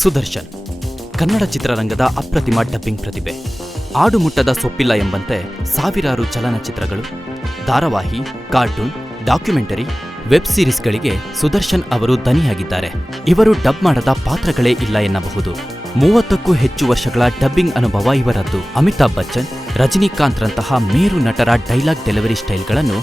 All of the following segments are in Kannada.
ಸುದರ್ಶನ್ ಕನ್ನಡ ಚಿತ್ರರಂಗದ ಅಪ್ರತಿಮ ಡಬ್ಬಿಂಗ್ ಪ್ರತಿಭೆ. ಆಡುಮುಟ್ಟದ ಸೊಪ್ಪಿಲ್ಲ ಎಂಬಂತೆ ಸಾವಿರಾರು ಚಲನಚಿತ್ರಗಳು, ಧಾರಾವಾಹಿ, ಕಾರ್ಟೂನ್, ಡಾಕ್ಯುಮೆಂಟರಿ, ವೆಬ್ ಸೀರೀಸ್ಗಳಿಗೆ ಸುದರ್ಶನ್ ಅವರು ದನಿಯಾಗಿದ್ದಾರೆ. ಇವರು ಡಬ್ ಮಾಡದ ಪಾತ್ರಗಳೇ ಇಲ್ಲ ಎನ್ನಬಹುದು. 30ಕ್ಕೂ ಹೆಚ್ಚು ವರ್ಷಗಳ ಡಬ್ಬಿಂಗ್ ಅನುಭವ ಇವರದ್ದು. ಅಮಿತಾಬ್ ಬಚ್ಚನ್, ರಜನಿಕಾಂತ್ರಂತಹ ಮೇರು ನಟರ ಡೈಲಾಗ್ ಡೆಲಿವರಿ ಸ್ಟೈಲ್ಗಳನ್ನು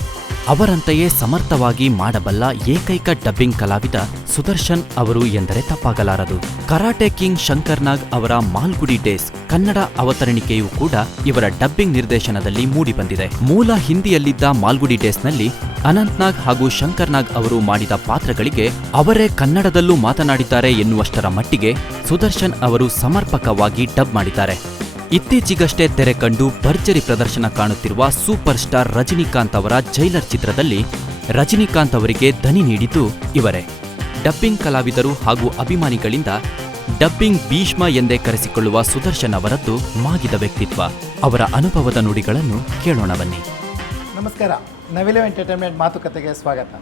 ಅವರಂತೆಯೇ ಸಮರ್ಥವಾಗಿ ಮಾಡಬಲ್ಲ ಏಕೈಕ ಡಬ್ಬಿಂಗ್ ಕಲಾವಿದ ಸುದರ್ಶನ್ ಅವರು ಎಂದರೆ ತಪ್ಪಾಗಲಾರದು. ಕರಾಟೆ ಕಿಂಗ್ ಶಂಕರ್ ನಾಗ್ ಅವರ ಮಾಲ್ಗುಡಿ ಡೇಸ್ ಕನ್ನಡ ಅವತರಣಿಕೆಯೂ ಕೂಡ ಇವರ ಡಬ್ಬಿಂಗ್ ನಿರ್ದೇಶನದಲ್ಲಿ ಮೂಡಿಬಂದಿದೆ. ಮೂಲ ಹಿಂದಿಯಲ್ಲಿದ್ದ ಮಾಲ್ಗುಡಿ ಡೇಸ್ನಲ್ಲಿ ಅನಂತ್ ನಾಗ್ ಹಾಗೂ ಶಂಕರ್ ನಾಗ್ ಅವರು ಮಾಡಿದ ಪಾತ್ರಗಳಿಗೆ ಅವರೇ ಕನ್ನಡದಲ್ಲೂ ಮಾತನಾಡಿದ್ದಾರೆ ಎನ್ನುವಷ್ಟರ ಮಟ್ಟಿಗೆ ಸುದರ್ಶನ್ ಅವರು ಸಮರ್ಪಕವಾಗಿ ಡಬ್ ಮಾಡಿದ್ದಾರೆ. ಇತ್ತೀಚೆಗಷ್ಟೇ ತೆರೆ ಕಂಡು ಭರ್ಜರಿ ಪ್ರದರ್ಶನ ಕಾಣುತ್ತಿರುವ ಸೂಪರ್ ಸ್ಟಾರ್ ರಜನಿಕಾಂತ್ ಅವರ ಜೈಲರ್ ಚಿತ್ರದಲ್ಲಿ ರಜನಿಕಾಂತ್ ಅವರಿಗೆ ದನಿ ನೀಡಿದ್ದು ಇವರೇ. ಡಬ್ಬಿಂಗ್ ಕಲಾವಿದರು ಹಾಗೂ ಅಭಿಮಾನಿಗಳಿಂದ ಡಬ್ಬಿಂಗ್ ಭೀಷ್ಮ ಎಂದೇ ಕರೆಸಿಕೊಳ್ಳುವ ಸುದರ್ಶನ್ ಅವರದ್ದು ಮಾಗಿದ ವ್ಯಕ್ತಿತ್ವ. ಅವರ ಅನುಭವದ ನುಡಿಗಳನ್ನು ಕೇಳೋಣ ಬನ್ನಿ. ನಮಸ್ಕಾರ, ನವಿಲು ಎಂಟರ್ಟೈನ್ಮೆಂಟ್ ಮಾತುಕತೆಗೆ ಸ್ವಾಗತ.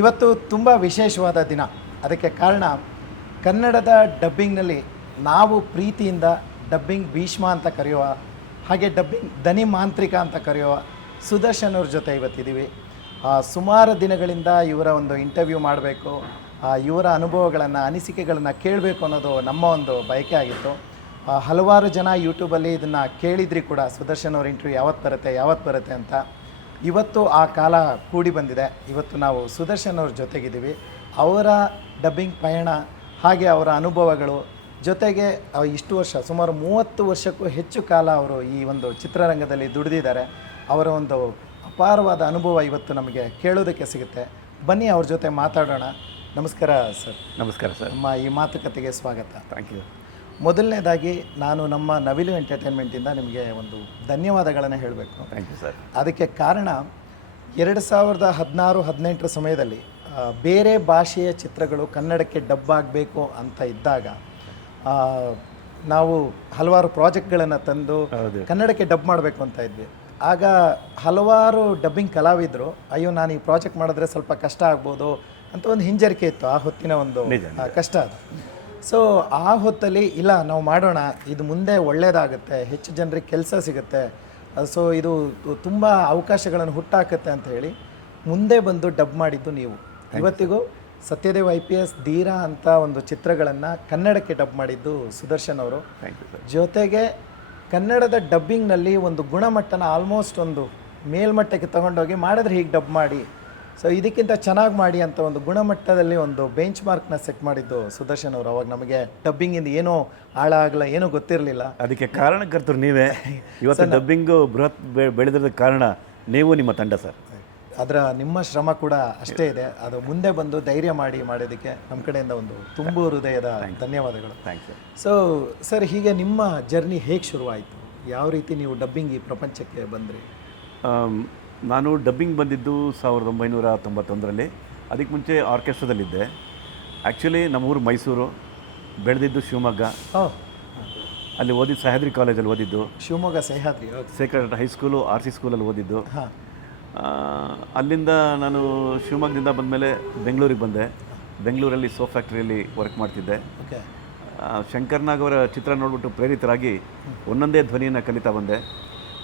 ಇವತ್ತು ತುಂಬ ವಿಶೇಷವಾದ ದಿನ. ಅದಕ್ಕೆ ಕಾರಣ ಕನ್ನಡದ ಡಬ್ಬಿಂಗ್ನಲ್ಲಿ ನಾವು ಪ್ರೀತಿಯಿಂದ ಡಬ್ಬಿಂಗ್ ಭೀಷ್ಮ ಅಂತ ಕರೆಯುವ, ಹಾಗೆ ಡಬ್ಬಿಂಗ್ ದನಿ ಮಾಂತ್ರಿಕ ಅಂತ ಕರೆಯುವ ಸುದರ್ಶನ್ ಅವ್ರ ಜೊತೆ ಇವತ್ತಿದ್ದೀವಿ. ಸುಮಾರು ದಿನಗಳಿಂದ ಇವರ ಒಂದು ಇಂಟರ್ವ್ಯೂ ಮಾಡಬೇಕು, ಇವರ ಅನುಭವಗಳನ್ನು, ಅನಿಸಿಕೆಗಳನ್ನು ಕೇಳಬೇಕು ಅನ್ನೋದು ನಮ್ಮ ಒಂದು ಬಯಕೆ ಆಗಿತ್ತು. ಹಲವಾರು ಜನ ಯೂಟ್ಯೂಬಲ್ಲಿ ಇದನ್ನು ಕೇಳಿದ್ರಿ ಕೂಡ, ಸುದರ್ಶನ್ ಅವ್ರ ಇಂಟರ್ವ್ಯೂ ಯಾವತ್ತು ಬರುತ್ತೆ ಅಂತ. ಇವತ್ತು ಆ ಕಾಲ ಕೂಡಿ ಬಂದಿದೆ. ಇವತ್ತು ನಾವು ಸುದರ್ಶನ್ ಅವ್ರ ಜೊತೆಗಿದ್ದೀವಿ. ಅವರ ಡಬ್ಬಿಂಗ್ ಪಯಣ ಹಾಗೆ ಅವರ ಅನುಭವಗಳು, ಜೊತೆಗೆ ಇಷ್ಟು ವರ್ಷ ಸುಮಾರು 30 ವರ್ಷಕ್ಕೂ ಹೆಚ್ಚು ಕಾಲ ಅವರು ಈ ಒಂದು ಚಿತ್ರರಂಗದಲ್ಲಿ ದುಡಿದಿದ್ದಾರೆ. ಅವರ ಒಂದು ಅಪಾರವಾದ ಅನುಭವ ಇವತ್ತು ನಮಗೆ ಕೇಳೋದಕ್ಕೆ ಸಿಗುತ್ತೆ. ಬನ್ನಿ ಅವ್ರ ಜೊತೆ ಮಾತಾಡೋಣ. ನಮಸ್ಕಾರ ಸರ್. ನಮಸ್ಕಾರ ಸರ್. ನಮ್ಮ ಈ ಮಾತುಕತೆಗೆ ಸ್ವಾಗತ. Thank you. ಮೊದಲನೇದಾಗಿ ನಾನು ನಮ್ಮ ನವಿಲು ಎಂಟರ್ಟೈನ್ಮೆಂಟಿಂದ ನಿಮಗೆ ಒಂದು ಧನ್ಯವಾದಗಳನ್ನು ಹೇಳಬೇಕು. Thank you sir. ಅದಕ್ಕೆ ಕಾರಣ 2016-18 ಸಮಯದಲ್ಲಿ ಬೇರೆ ಭಾಷೆಯ ಚಿತ್ರಗಳು ಕನ್ನಡಕ್ಕೆ ಡಬ್ ಆಗಬೇಕು ಅಂತ ಇದ್ದಾಗ ನಾವು ಹಲವಾರು ಪ್ರಾಜೆಕ್ಟ್ಗಳನ್ನು ತಂದು ಕನ್ನಡಕ್ಕೆ ಡಬ್ ಮಾಡಬೇಕು ಅಂತ ಇದ್ವಿ. ಆಗ ಹಲವಾರು ಡಬ್ಬಿಂಗ್ ಕಲಾವಿದರು, ಅಯ್ಯೋ ನಾನು ಈ ಪ್ರಾಜೆಕ್ಟ್ ಮಾಡಿದ್ರೆ ಸ್ವಲ್ಪ ಕಷ್ಟ ಆಗ್ಬೋದು ಅಂತ ಒಂದು ಹಿಂಜರಿಕೆ ಇತ್ತು. ಆ ಹೊತ್ತಿನ ಒಂದು ಕಷ್ಟ ಅದು. ಸೊ ಆ ಹೊತ್ತಲ್ಲಿ ಇಲ್ಲ, ನಾವು ಮಾಡೋಣ, ಇದು ಮುಂದೆ ಒಳ್ಳೆಯದಾಗುತ್ತೆ, ಹೆಚ್ಚು ಜನರಿಗೆ ಕೆಲಸ ಸಿಗುತ್ತೆ, ಸೊ ಇದು ತುಂಬ ಅವಕಾಶಗಳನ್ನು ಹುಟ್ಟಾಕತ್ತೆ ಅಂತ ಹೇಳಿ ಮುಂದೆ ಬಂದು ಡಬ್ ಮಾಡಿದ್ದು ನೀವು. ಇವತ್ತಿಗೂ ಸತ್ಯದೇವ್ IPS, ಧೀರ ಅಂತ ಒಂದು ಚಿತ್ರಗಳನ್ನು ಕನ್ನಡಕ್ಕೆ ಡಬ್ ಮಾಡಿದ್ದು ಸುದರ್ಶನ್ ಅವರು. ಜೊತೆಗೆ ಕನ್ನಡದ ಡಬ್ಬಿಂಗ್ನಲ್ಲಿ ಒಂದು ಗುಣಮಟ್ಟನ ಆಲ್ಮೋಸ್ಟ್ ಒಂದು ಮೇಲ್ಮಟ್ಟಕ್ಕೆ ತಗೊಂಡೋಗಿ ಮಾಡಿದ್ರೆ ಹೀಗೆ ಡಬ್ ಮಾಡಿ, ಸೊ ಇದಕ್ಕಿಂತ ಚೆನ್ನಾಗಿ ಮಾಡಿ ಅಂತ ಒಂದು ಗುಣಮಟ್ಟದಲ್ಲಿ ಒಂದು ಬೆಂಚ್ ಮಾರ್ಕ್ನ ಸೆಟ್ ಮಾಡಿದ್ದು ಸುದರ್ಶನ್ ಅವರು. ಅವಾಗ ನಮಗೆ ಡಬ್ಬಿಂಗಿಂದ ಏನೋ ಆಳ ಆಗಲ್ಲ, ಏನೂ ಗೊತ್ತಿರಲಿಲ್ಲ. ಅದಕ್ಕೆ ಕಾರಣಕರ್ತರು ನೀವೇ. ಇವತ್ತು ಡಬ್ಬಿಂಗು ಬೃಹತ್ ಬೆಳೆದಿರೋದಕ್ಕೆ ಕಾರಣ ನೀವು, ನಿಮ್ಮ ತಂಡ ಸರ್. ಅದರ ನಿಮ್ಮ ಶ್ರಮ ಕೂಡ ಅಷ್ಟೇ ಇದೆ. ಅದು ಮುಂದೆ ಬಂದು ಧೈರ್ಯ ಮಾಡೋದಕ್ಕೆ ನಮ್ಮ ಕಡೆಯಿಂದ ಒಂದು ತುಂಬು ಹೃದಯದ ಧನ್ಯವಾದಗಳು. Thank you. ಸೊ ಸರ್, ಹೀಗೆ ನಿಮ್ಮ ಜರ್ನಿ ಹೇಗೆ ಶುರುವಾಯಿತು? ಯಾವ ರೀತಿ ನೀವು ಡಬ್ಬಿಂಗ್ ಈ ಪ್ರಪಂಚಕ್ಕೆ ಬಂದ್ರಿ? ನಾನು ಡಬ್ಬಿಂಗ್ ಬಂದಿದ್ದು 1991ರಲ್ಲಿ. ಅದಕ್ಕೆ ಮುಂಚೆ ಆರ್ಕೆಸ್ಟ್ರಾದಲ್ಲಿದ್ದೆ. ಆ್ಯಕ್ಚುಲಿ ನಮ್ಮೂರು ಮೈಸೂರು, ಬೆಳೆದಿದ್ದು ಶಿವಮೊಗ್ಗ. ಅಲ್ಲಿ ಓದಿದ್ದು ಸಹ್ಯಾದ್ರಿ ಕಾಲೇಜಲ್ಲಿ ಓದಿದ್ದು. Shivamogga Sahyadri Sacred high school, RC ಸ್ಕೂಲಲ್ಲಿ ಓದಿದ್ದು. ಹಾಂ. ಅಲ್ಲಿಂದ ನಾನು ಶಿವಮೊಗ್ಗದಿಂದ ಬಂದಮೇಲೆ ಬೆಂಗಳೂರಿಗೆ ಬಂದೆ. ಬೆಂಗಳೂರಲ್ಲಿ ಸೋಪ್ ಫ್ಯಾಕ್ಟ್ರಿಯಲ್ಲಿ ವರ್ಕ್ ಮಾಡ್ತಿದ್ದೆ. ಓಕೆ. ಶಂಕರ್ ನಾಗ್ ಅವರ ಚಿತ್ರ ನೋಡಿಬಿಟ್ಟು ಪ್ರೇರಿತರಾಗಿ ಒಂದೊಂದೇ ಧ್ವನಿಯನ್ನು ಕಲಿತಾ ಬಂದೆ.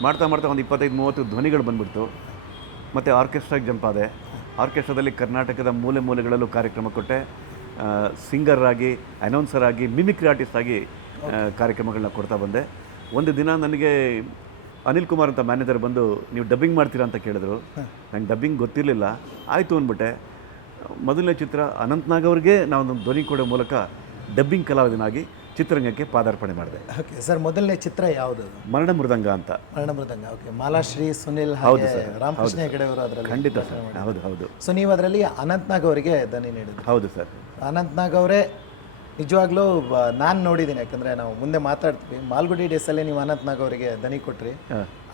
ಮಾಡ್ತಾ ಒಂದು 25-30 ಧ್ವನಿಗಳು ಬಂದ್ಬಿಡ್ತು. ಮತ್ತು ಆರ್ಕೆಸ್ಟ್ರಾಗೆ ಜಂಪ್ ಆದೆ. ಆರ್ಕೆಸ್ಟ್ರಾದಲ್ಲಿ ಕರ್ನಾಟಕದ ಮೂಲೆ ಮೂಲೆಗಳಲ್ಲೂ ಕಾರ್ಯಕ್ರಮ ಕೊಟ್ಟೆ. ಸಿಂಗರ್ ಆಗಿ, ಅನೌನ್ಸರ್ ಆಗಿ, ಮಿಮಿಕ್ರಿ ಆರ್ಟಿಸ್ಟ್ ಆಗಿ ಕಾರ್ಯಕ್ರಮಗಳನ್ನ ಕೊಡ್ತಾ ಬಂದೆ. ಒಂದು ದಿನ ನನಗೆ ಅನಿಲ್ ಕುಮಾರ್ ಅಂತ ಮ್ಯಾನೇಜರ್ ಬಂದು, ನೀವು ಡಬ್ಬಿಂಗ್ ಮಾಡ್ತೀರಾ ಅಂತ ಕೇಳಿದ್ರು. ನಂಗೆ ಡಬ್ಬಿಂಗ್ ಗೊತ್ತಿರಲಿಲ್ಲ. ಆಯಿತು ಅಂದ್ಬಿಟ್ಟೆ. ಮೊದಲನೇ ಚಿತ್ರ ಅನಂತ್ ನಾಗ್ ಅವ್ರಿಗೆ ನಾವೊಂದು ಧ್ವನಿ ಕೊಡೋ ಮೂಲಕ ಡಬ್ಬಿಂಗ್ ಕಲಾವಿದನಾಗಿ ಚಿತ್ರರಂಗಕ್ಕೆ ಪಾದಾರ್ಪಣೆ ಮಾಡಿದೆ. ಓಕೆ ಸರ್, ಮೊದಲನೇ ಚಿತ್ರ ಯಾವುದು? ಮರಣ ಮೃದಂಗ ಅಂತ. ಮರಣ ಮೃದಂಗ. ಓಕೆ. ಮಾಲಾಶ್ರೀ, ಸುನಿಲ್, ಹಾಗೆ ರಾಮಕೃಷ್ಣ ಹೆಗಡೆ ಅವರು ಅದರಲ್ಲಿ. ಖಂಡಿತ ಸರ್. ಹೌದು. ಸೊ ನೀವು ಅದರಲ್ಲಿ ಅನಂತ್ ನಾಗ್ ಅವರಿಗೆ ದನಿ ನೀಡಿದ್ರು? ಹೌದು ಸರ್. ಅನಂತ್ ನಾಗ್ ಅವರೇ ನಿಜವಾಗ್ಲೂ ನಾನು ನೋಡಿದ್ದೀನಿ, ಯಾಕಂದರೆ ನಾವು ಮುಂದೆ ಮಾತಾಡ್ತೀವಿ. ಮಾಲ್ಗುಡಿ ಡೇಸಲ್ಲಿ ನೀವು ಅನಂತ್ ನಾಗ್ ಅವರಿಗೆ ದನಿ ಕೊಟ್ರಿ.